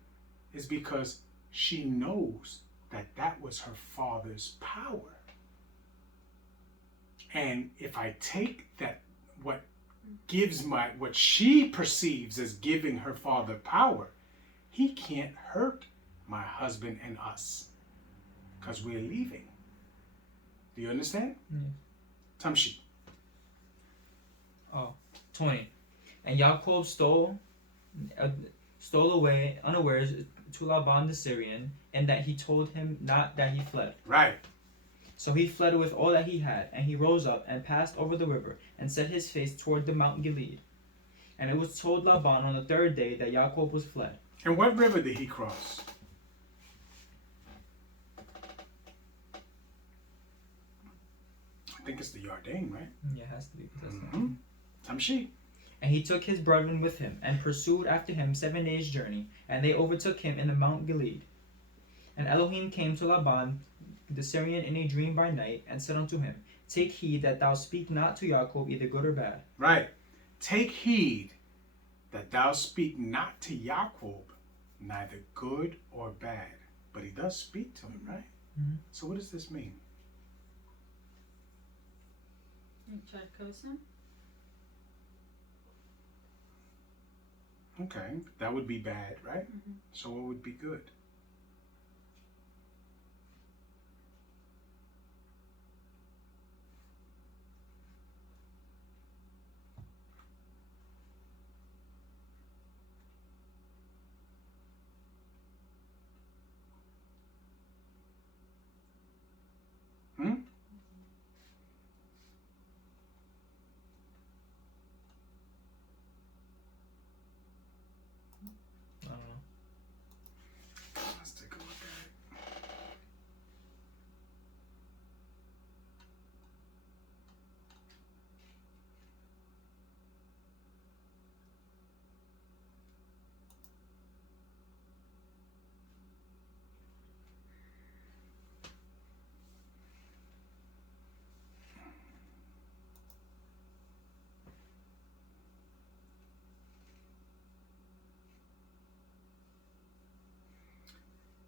is because she knows that that was her father's power. And if I take that, what she perceives as giving her father power, he can't hurt my husband and us because we're leaving. Do you understand? Tamshi. 20. And Jacob stole away unawares to Laban the Syrian, and that he told him not that he fled. Right. So he fled with all that he had, and he rose up and passed over the river, and set his face toward the Mount Gilead. And it was told Laban on the third day that Jacob was fled. And what river did he cross? I think it's the Jordan, right? Yeah, it has to be. Tamshi. And he took his brethren with him, and pursued after him 7 days' journey, and they overtook him in the Mount Gilead. And Elohim came to Laban the Syrian in a dream by night, and said unto him, Take heed that thou speak not to Jacob either good or bad. Right. Take heed that thou speak not to Jacob neither good or bad. But he does speak to him, right? So what does this mean? You try to curse him? Okay, that would be bad, right? So what would be good? I don't know. Let's take a look at it.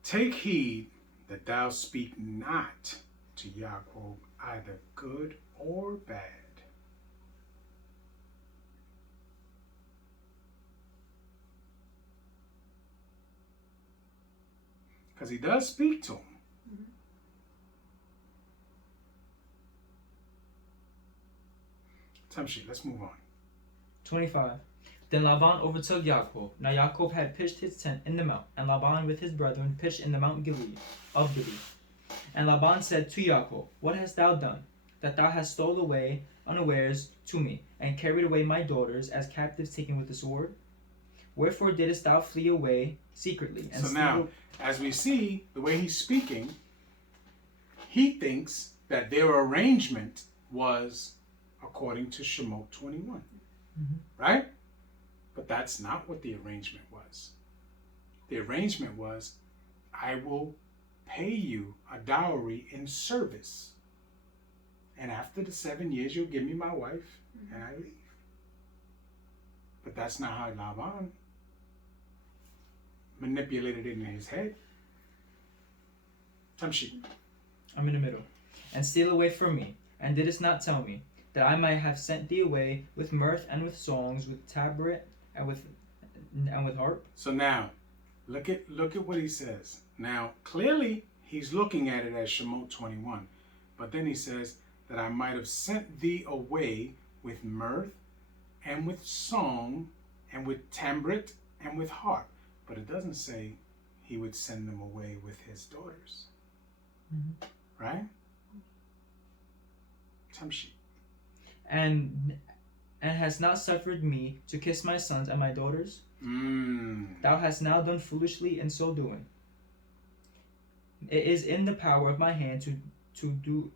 Take heed that thou speak not to Jacob either good or bad. Because he does speak to him. Tamshi, let's move on. 25. Then Laban overtook Jacob. Now Jacob had pitched his tent in the mount, and Laban with his brethren pitched in the Mount Gilead of Gilead. And Laban said to Jacob, What hast thou done, that thou hast stole away unawares to me, and carried away my daughters as captives taken with the sword? Wherefore didst thou flee away secretly? And so now, as we see, the way he's speaking, he thinks that their arrangement was according to Shemot 21. Right? But that's not what the arrangement was. The arrangement was, I will pay you a dowry in service. and after the 7 years, you'll give me my wife, and I leave. But that's not how Laban manipulated it in his head. Tamshi. I'm in the middle. And steal away from me, and didst not tell me, that I might have sent thee away with mirth and with songs, with tabret and with harp. So now, look at what he says. Now, clearly, he's looking at it as Shemot 21. But then he says that I might have sent thee away with mirth and with song and with tabret and with harp. But it doesn't say he would send them away with his daughters. Right? Tamshi. And hast not suffered me to kiss my sons and my daughters? Thou hast now done foolishly in so doing. It is in the power of my hand to do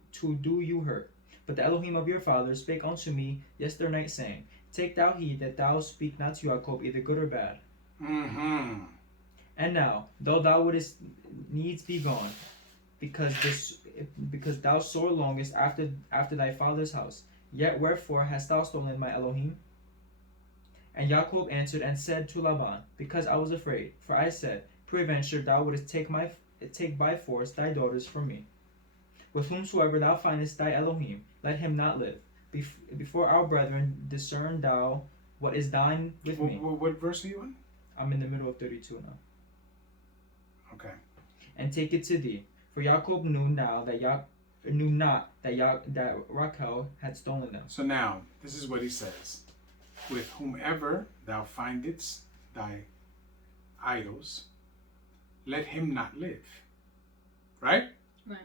you hurt. But the Elohim of your fathers spake unto me yesternight, saying, Take thou heed that thou speak not to Jacob either good or bad. And now, though thou wouldest needs be gone, because thou sore longest after thy father's house, yet wherefore hast thou stolen my Elohim? And Jacob answered and said to Laban, Because I was afraid, for I said, Peradventure thou wouldest take by force thy daughters from me. With whomsoever thou findest thy Elohim, let him not live. Before our brethren discern thou what is thine with me. What verse are you in? I'm in the middle of 32 now. Okay. And take it to thee. For Jacob knew not that Rachel had stolen them. So now, this is what he says. With whomever thou findest thy idols, let him not live. Right? Right.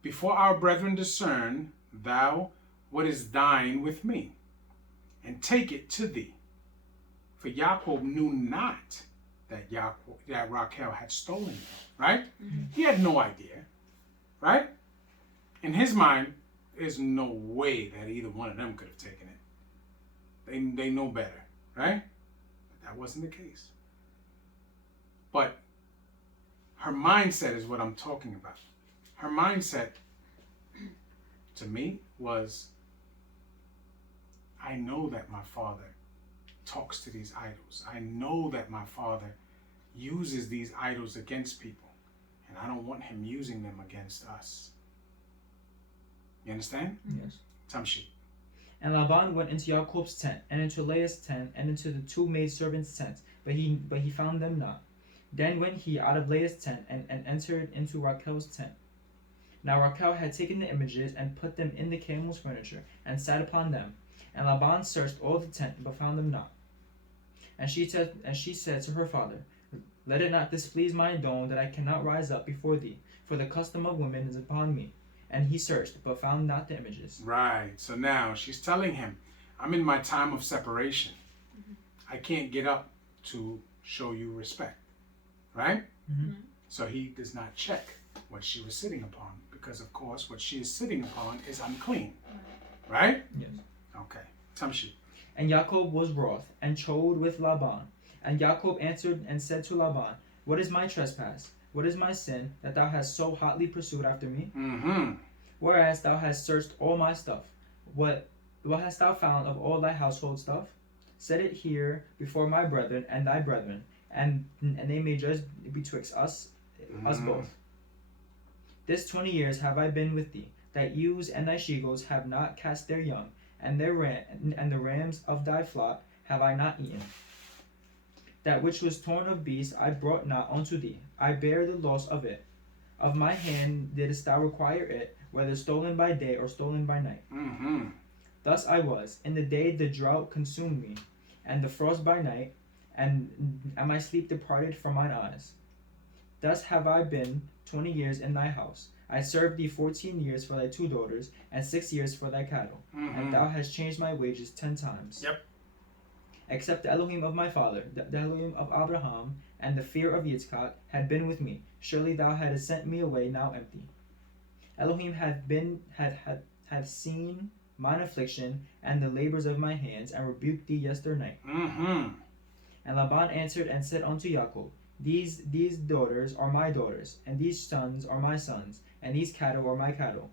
Before our brethren discern thou what is thine with me, and take it to thee. For Jacob knew not that Rachel had stolen them. Right? He had no idea. Right? In his mind, there's no way that either one of them could have taken it. They know better, right? But that wasn't the case. But her mindset is what I'm talking about. Her mindset, to me, was, I know that my father talks to these idols. I know that my father uses these idols against people. And I don't want him using them against us. You understand? Yes. Tamshi. And Laban went into Jacob's tent, and into Leah's tent, and into the two maidservants' tents, but he found them not. Then went he out of Leah's tent, and entered into Rachel's tent. Now Rachel had taken the images, and put them in the camel's furniture, and sat upon them. And Laban searched all the tent, but found them not. And she said to her father, Let it not displease my Adon that I cannot rise up before thee, for the custom of women is upon me. And he searched, but found not the images. Right. So now she's telling him, I'm in my time of separation. I can't get up to show you respect. Right? So he does not check what she was sitting upon. Because, of course, what she is sitting upon is unclean. Right? Yes. Okay. Tamshi. And Jacob was wroth, and chode with Laban. And Jacob answered and said to Laban, What is my trespass? What is my sin, that thou hast so hotly pursued after me? Whereas thou hast searched all my stuff. What hast thou found of all thy household stuff? Set it here before my brethren and thy brethren, and they may judge betwixt us both. This 20 years have I been with thee. Thy ewes and thy she-goats have not cast their young, and the rams of thy flock have I not eaten. That which was torn of beasts I brought not unto thee. I bear the loss of it. Of my hand didst thou require it, whether stolen by day or stolen by night. Thus I was. In the day the drought consumed me, and the frost by night, and my sleep departed from mine eyes. Thus have I been 20 years in thy house. I served thee 14 years for thy 2 daughters, and 6 years for thy cattle. And thou hast changed my wages 10 times. Yep. Except the Elohim of my father, the Elohim of Abraham, and the fear of Yitzchak had been with me. Surely thou hadst sent me away now empty. Elohim had seen mine affliction and the labors of my hands, and rebuked thee yesternight. And Laban answered and said unto Jacob, These daughters are my daughters, and these sons are my sons, and these cattle are my cattle.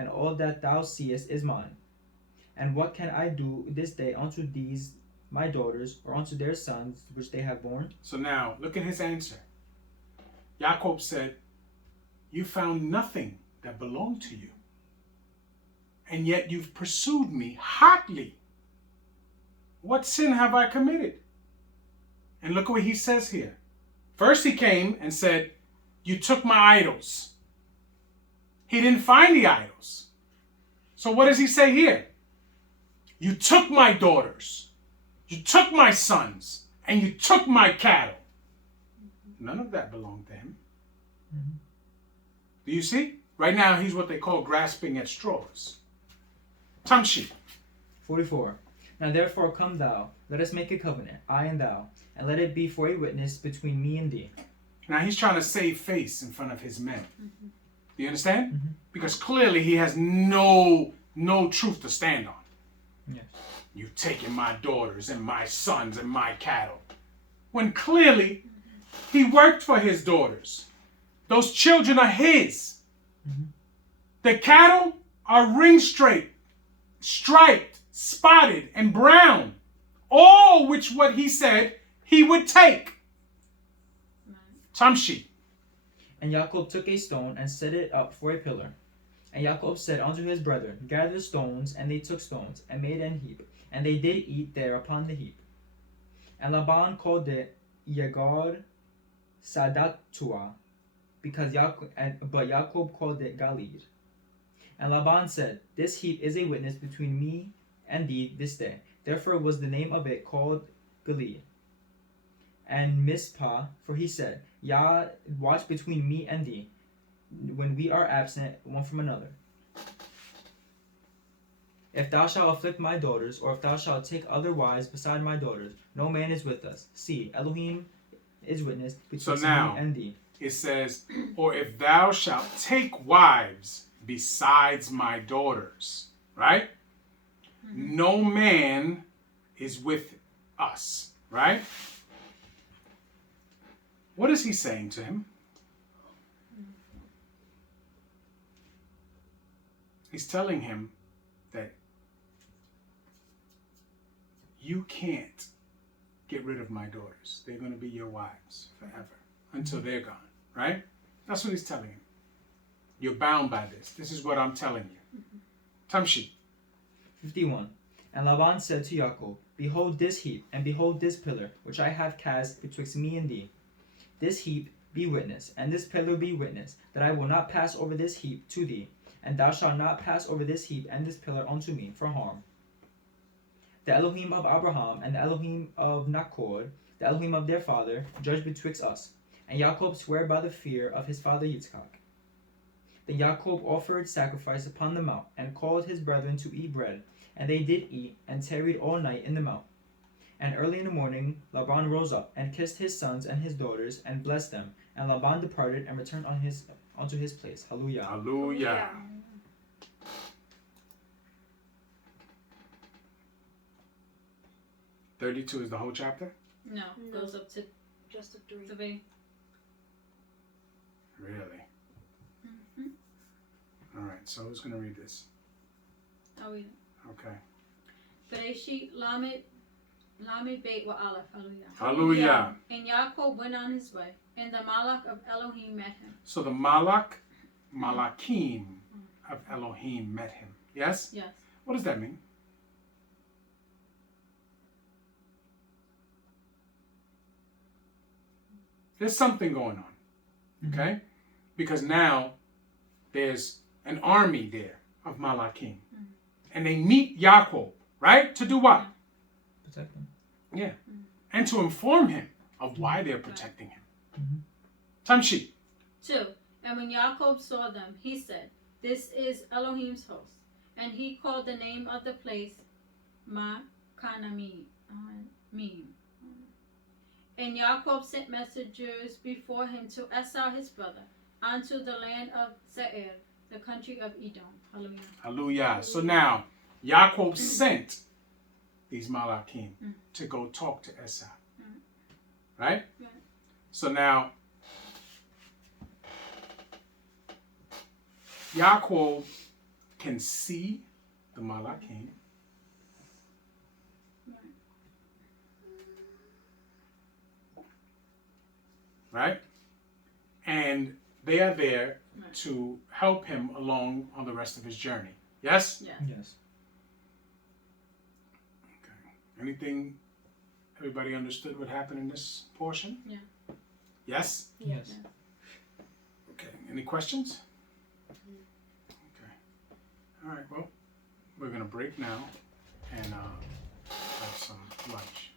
and all that thou seest is mine. And what can I do this day unto these my daughters, or unto their sons which they have borne? So now, look at his answer. Jacob said, you found nothing that belonged to you, and yet you've pursued me hotly. What sin have I committed? And look what he says here. First he came and said, you took my idols. He didn't find the idols. So what does he say here? You took my daughters. You took my sons. And you took my cattle. None of that belonged to him. Mm-hmm. Do you see? Right now he's what they call grasping at straws. Tamshi. 44. Now therefore come thou, let us make a covenant, I and thou, and let it be for a witness between me and thee. Now he's trying to save face in front of his men. Mm-hmm. Do you understand? Mm-hmm. Because clearly he has no truth to stand on. Yes. You've taken my daughters and my sons and my cattle. When clearly he worked for his daughters. Those children are his. Mm-hmm. The cattle are ring straight, striped, spotted, and brown. All which what he said he would take. Tamshi. And Jacob took a stone and set it up for a pillar. And Jacob said unto his brethren, gather stones, and they took stones, and made an heap, and they did eat there upon the heap. And Laban called it Yagad Sadatua, but Jacob called it Galid. And Laban said, this heap is a witness between me and thee this day. Therefore was the name of it called Galid. And Mizpah, for he said, Yah, watch between me and thee, when we are absent one from another. If thou shalt afflict my daughters, or if thou shalt take other wives beside my daughters, no man is with us. See, Elohim is witness between me and thee. It says, or if thou shalt take wives besides my daughters, right? Mm-hmm. No man is with us, right? What is he saying to him? He's telling him that you can't get rid of my daughters. They're going to be your wives forever until they're gone, right? That's what he's telling him. You're bound by this. This is what I'm telling you. Tamshi. 51. And Laban said to Jacob, behold this heap, and behold this pillar, which I have cast betwixt me and thee. This heap be witness, and this pillar be witness, that I will not pass over this heap to thee, and thou shalt not pass over this heap and this pillar unto me for harm. The Elohim of Abraham and the Elohim of Nachor, the Elohim of their father, judge betwixt us. And Jacob sware by the fear of his father Yitzchak. Then Jacob offered sacrifice upon the mount, and called his brethren to eat bread. And they did eat, and tarried all night in the mount. And early in the morning Laban rose up, and kissed his sons and his daughters, and blessed them. And Laban departed, and returned unto his place. Hallelujah. Hallelujah. 32 is the whole chapter? No, goes up to just a 3. 3. Really? Mm-hmm. All right, so who's going to read this? I'll read it. Okay. Bereshit Lamed Beit wa Aleph. Hallelujah. Hallelujah. And Yaakov went on his way, and the Malach of Elohim met him. So the Malakim of Elohim met him. Yes? Yes. What does that mean? There's something going on. Okay? Because now there's an army there of Malakim. Mm-hmm. And they meet Yaakov, right? To do what? Protect him. Yeah. Mm-hmm. And to inform him of why they're protecting him. Tamshi. 2. And when Yaakov saw them, he said, this is Elohim's host. And he called the name of the place Ma-Kanamim. And Yaakov sent messengers before him to Esau his brother, unto the land of Seir, the country of Edom. Hallelujah. Hallelujah. So now, Yaakov sent these Malakim to go talk to Esau. Right? Yeah. So now, Yaakov can see the Malakim. Right? And they are there to help him along on the rest of his journey. Yes? Yeah. Yes. Okay. Anything, everybody understood what happened in this portion? Yeah. Yes? Yes. Okay. Any questions? Okay. All right. Well, we're going to break now and have some lunch.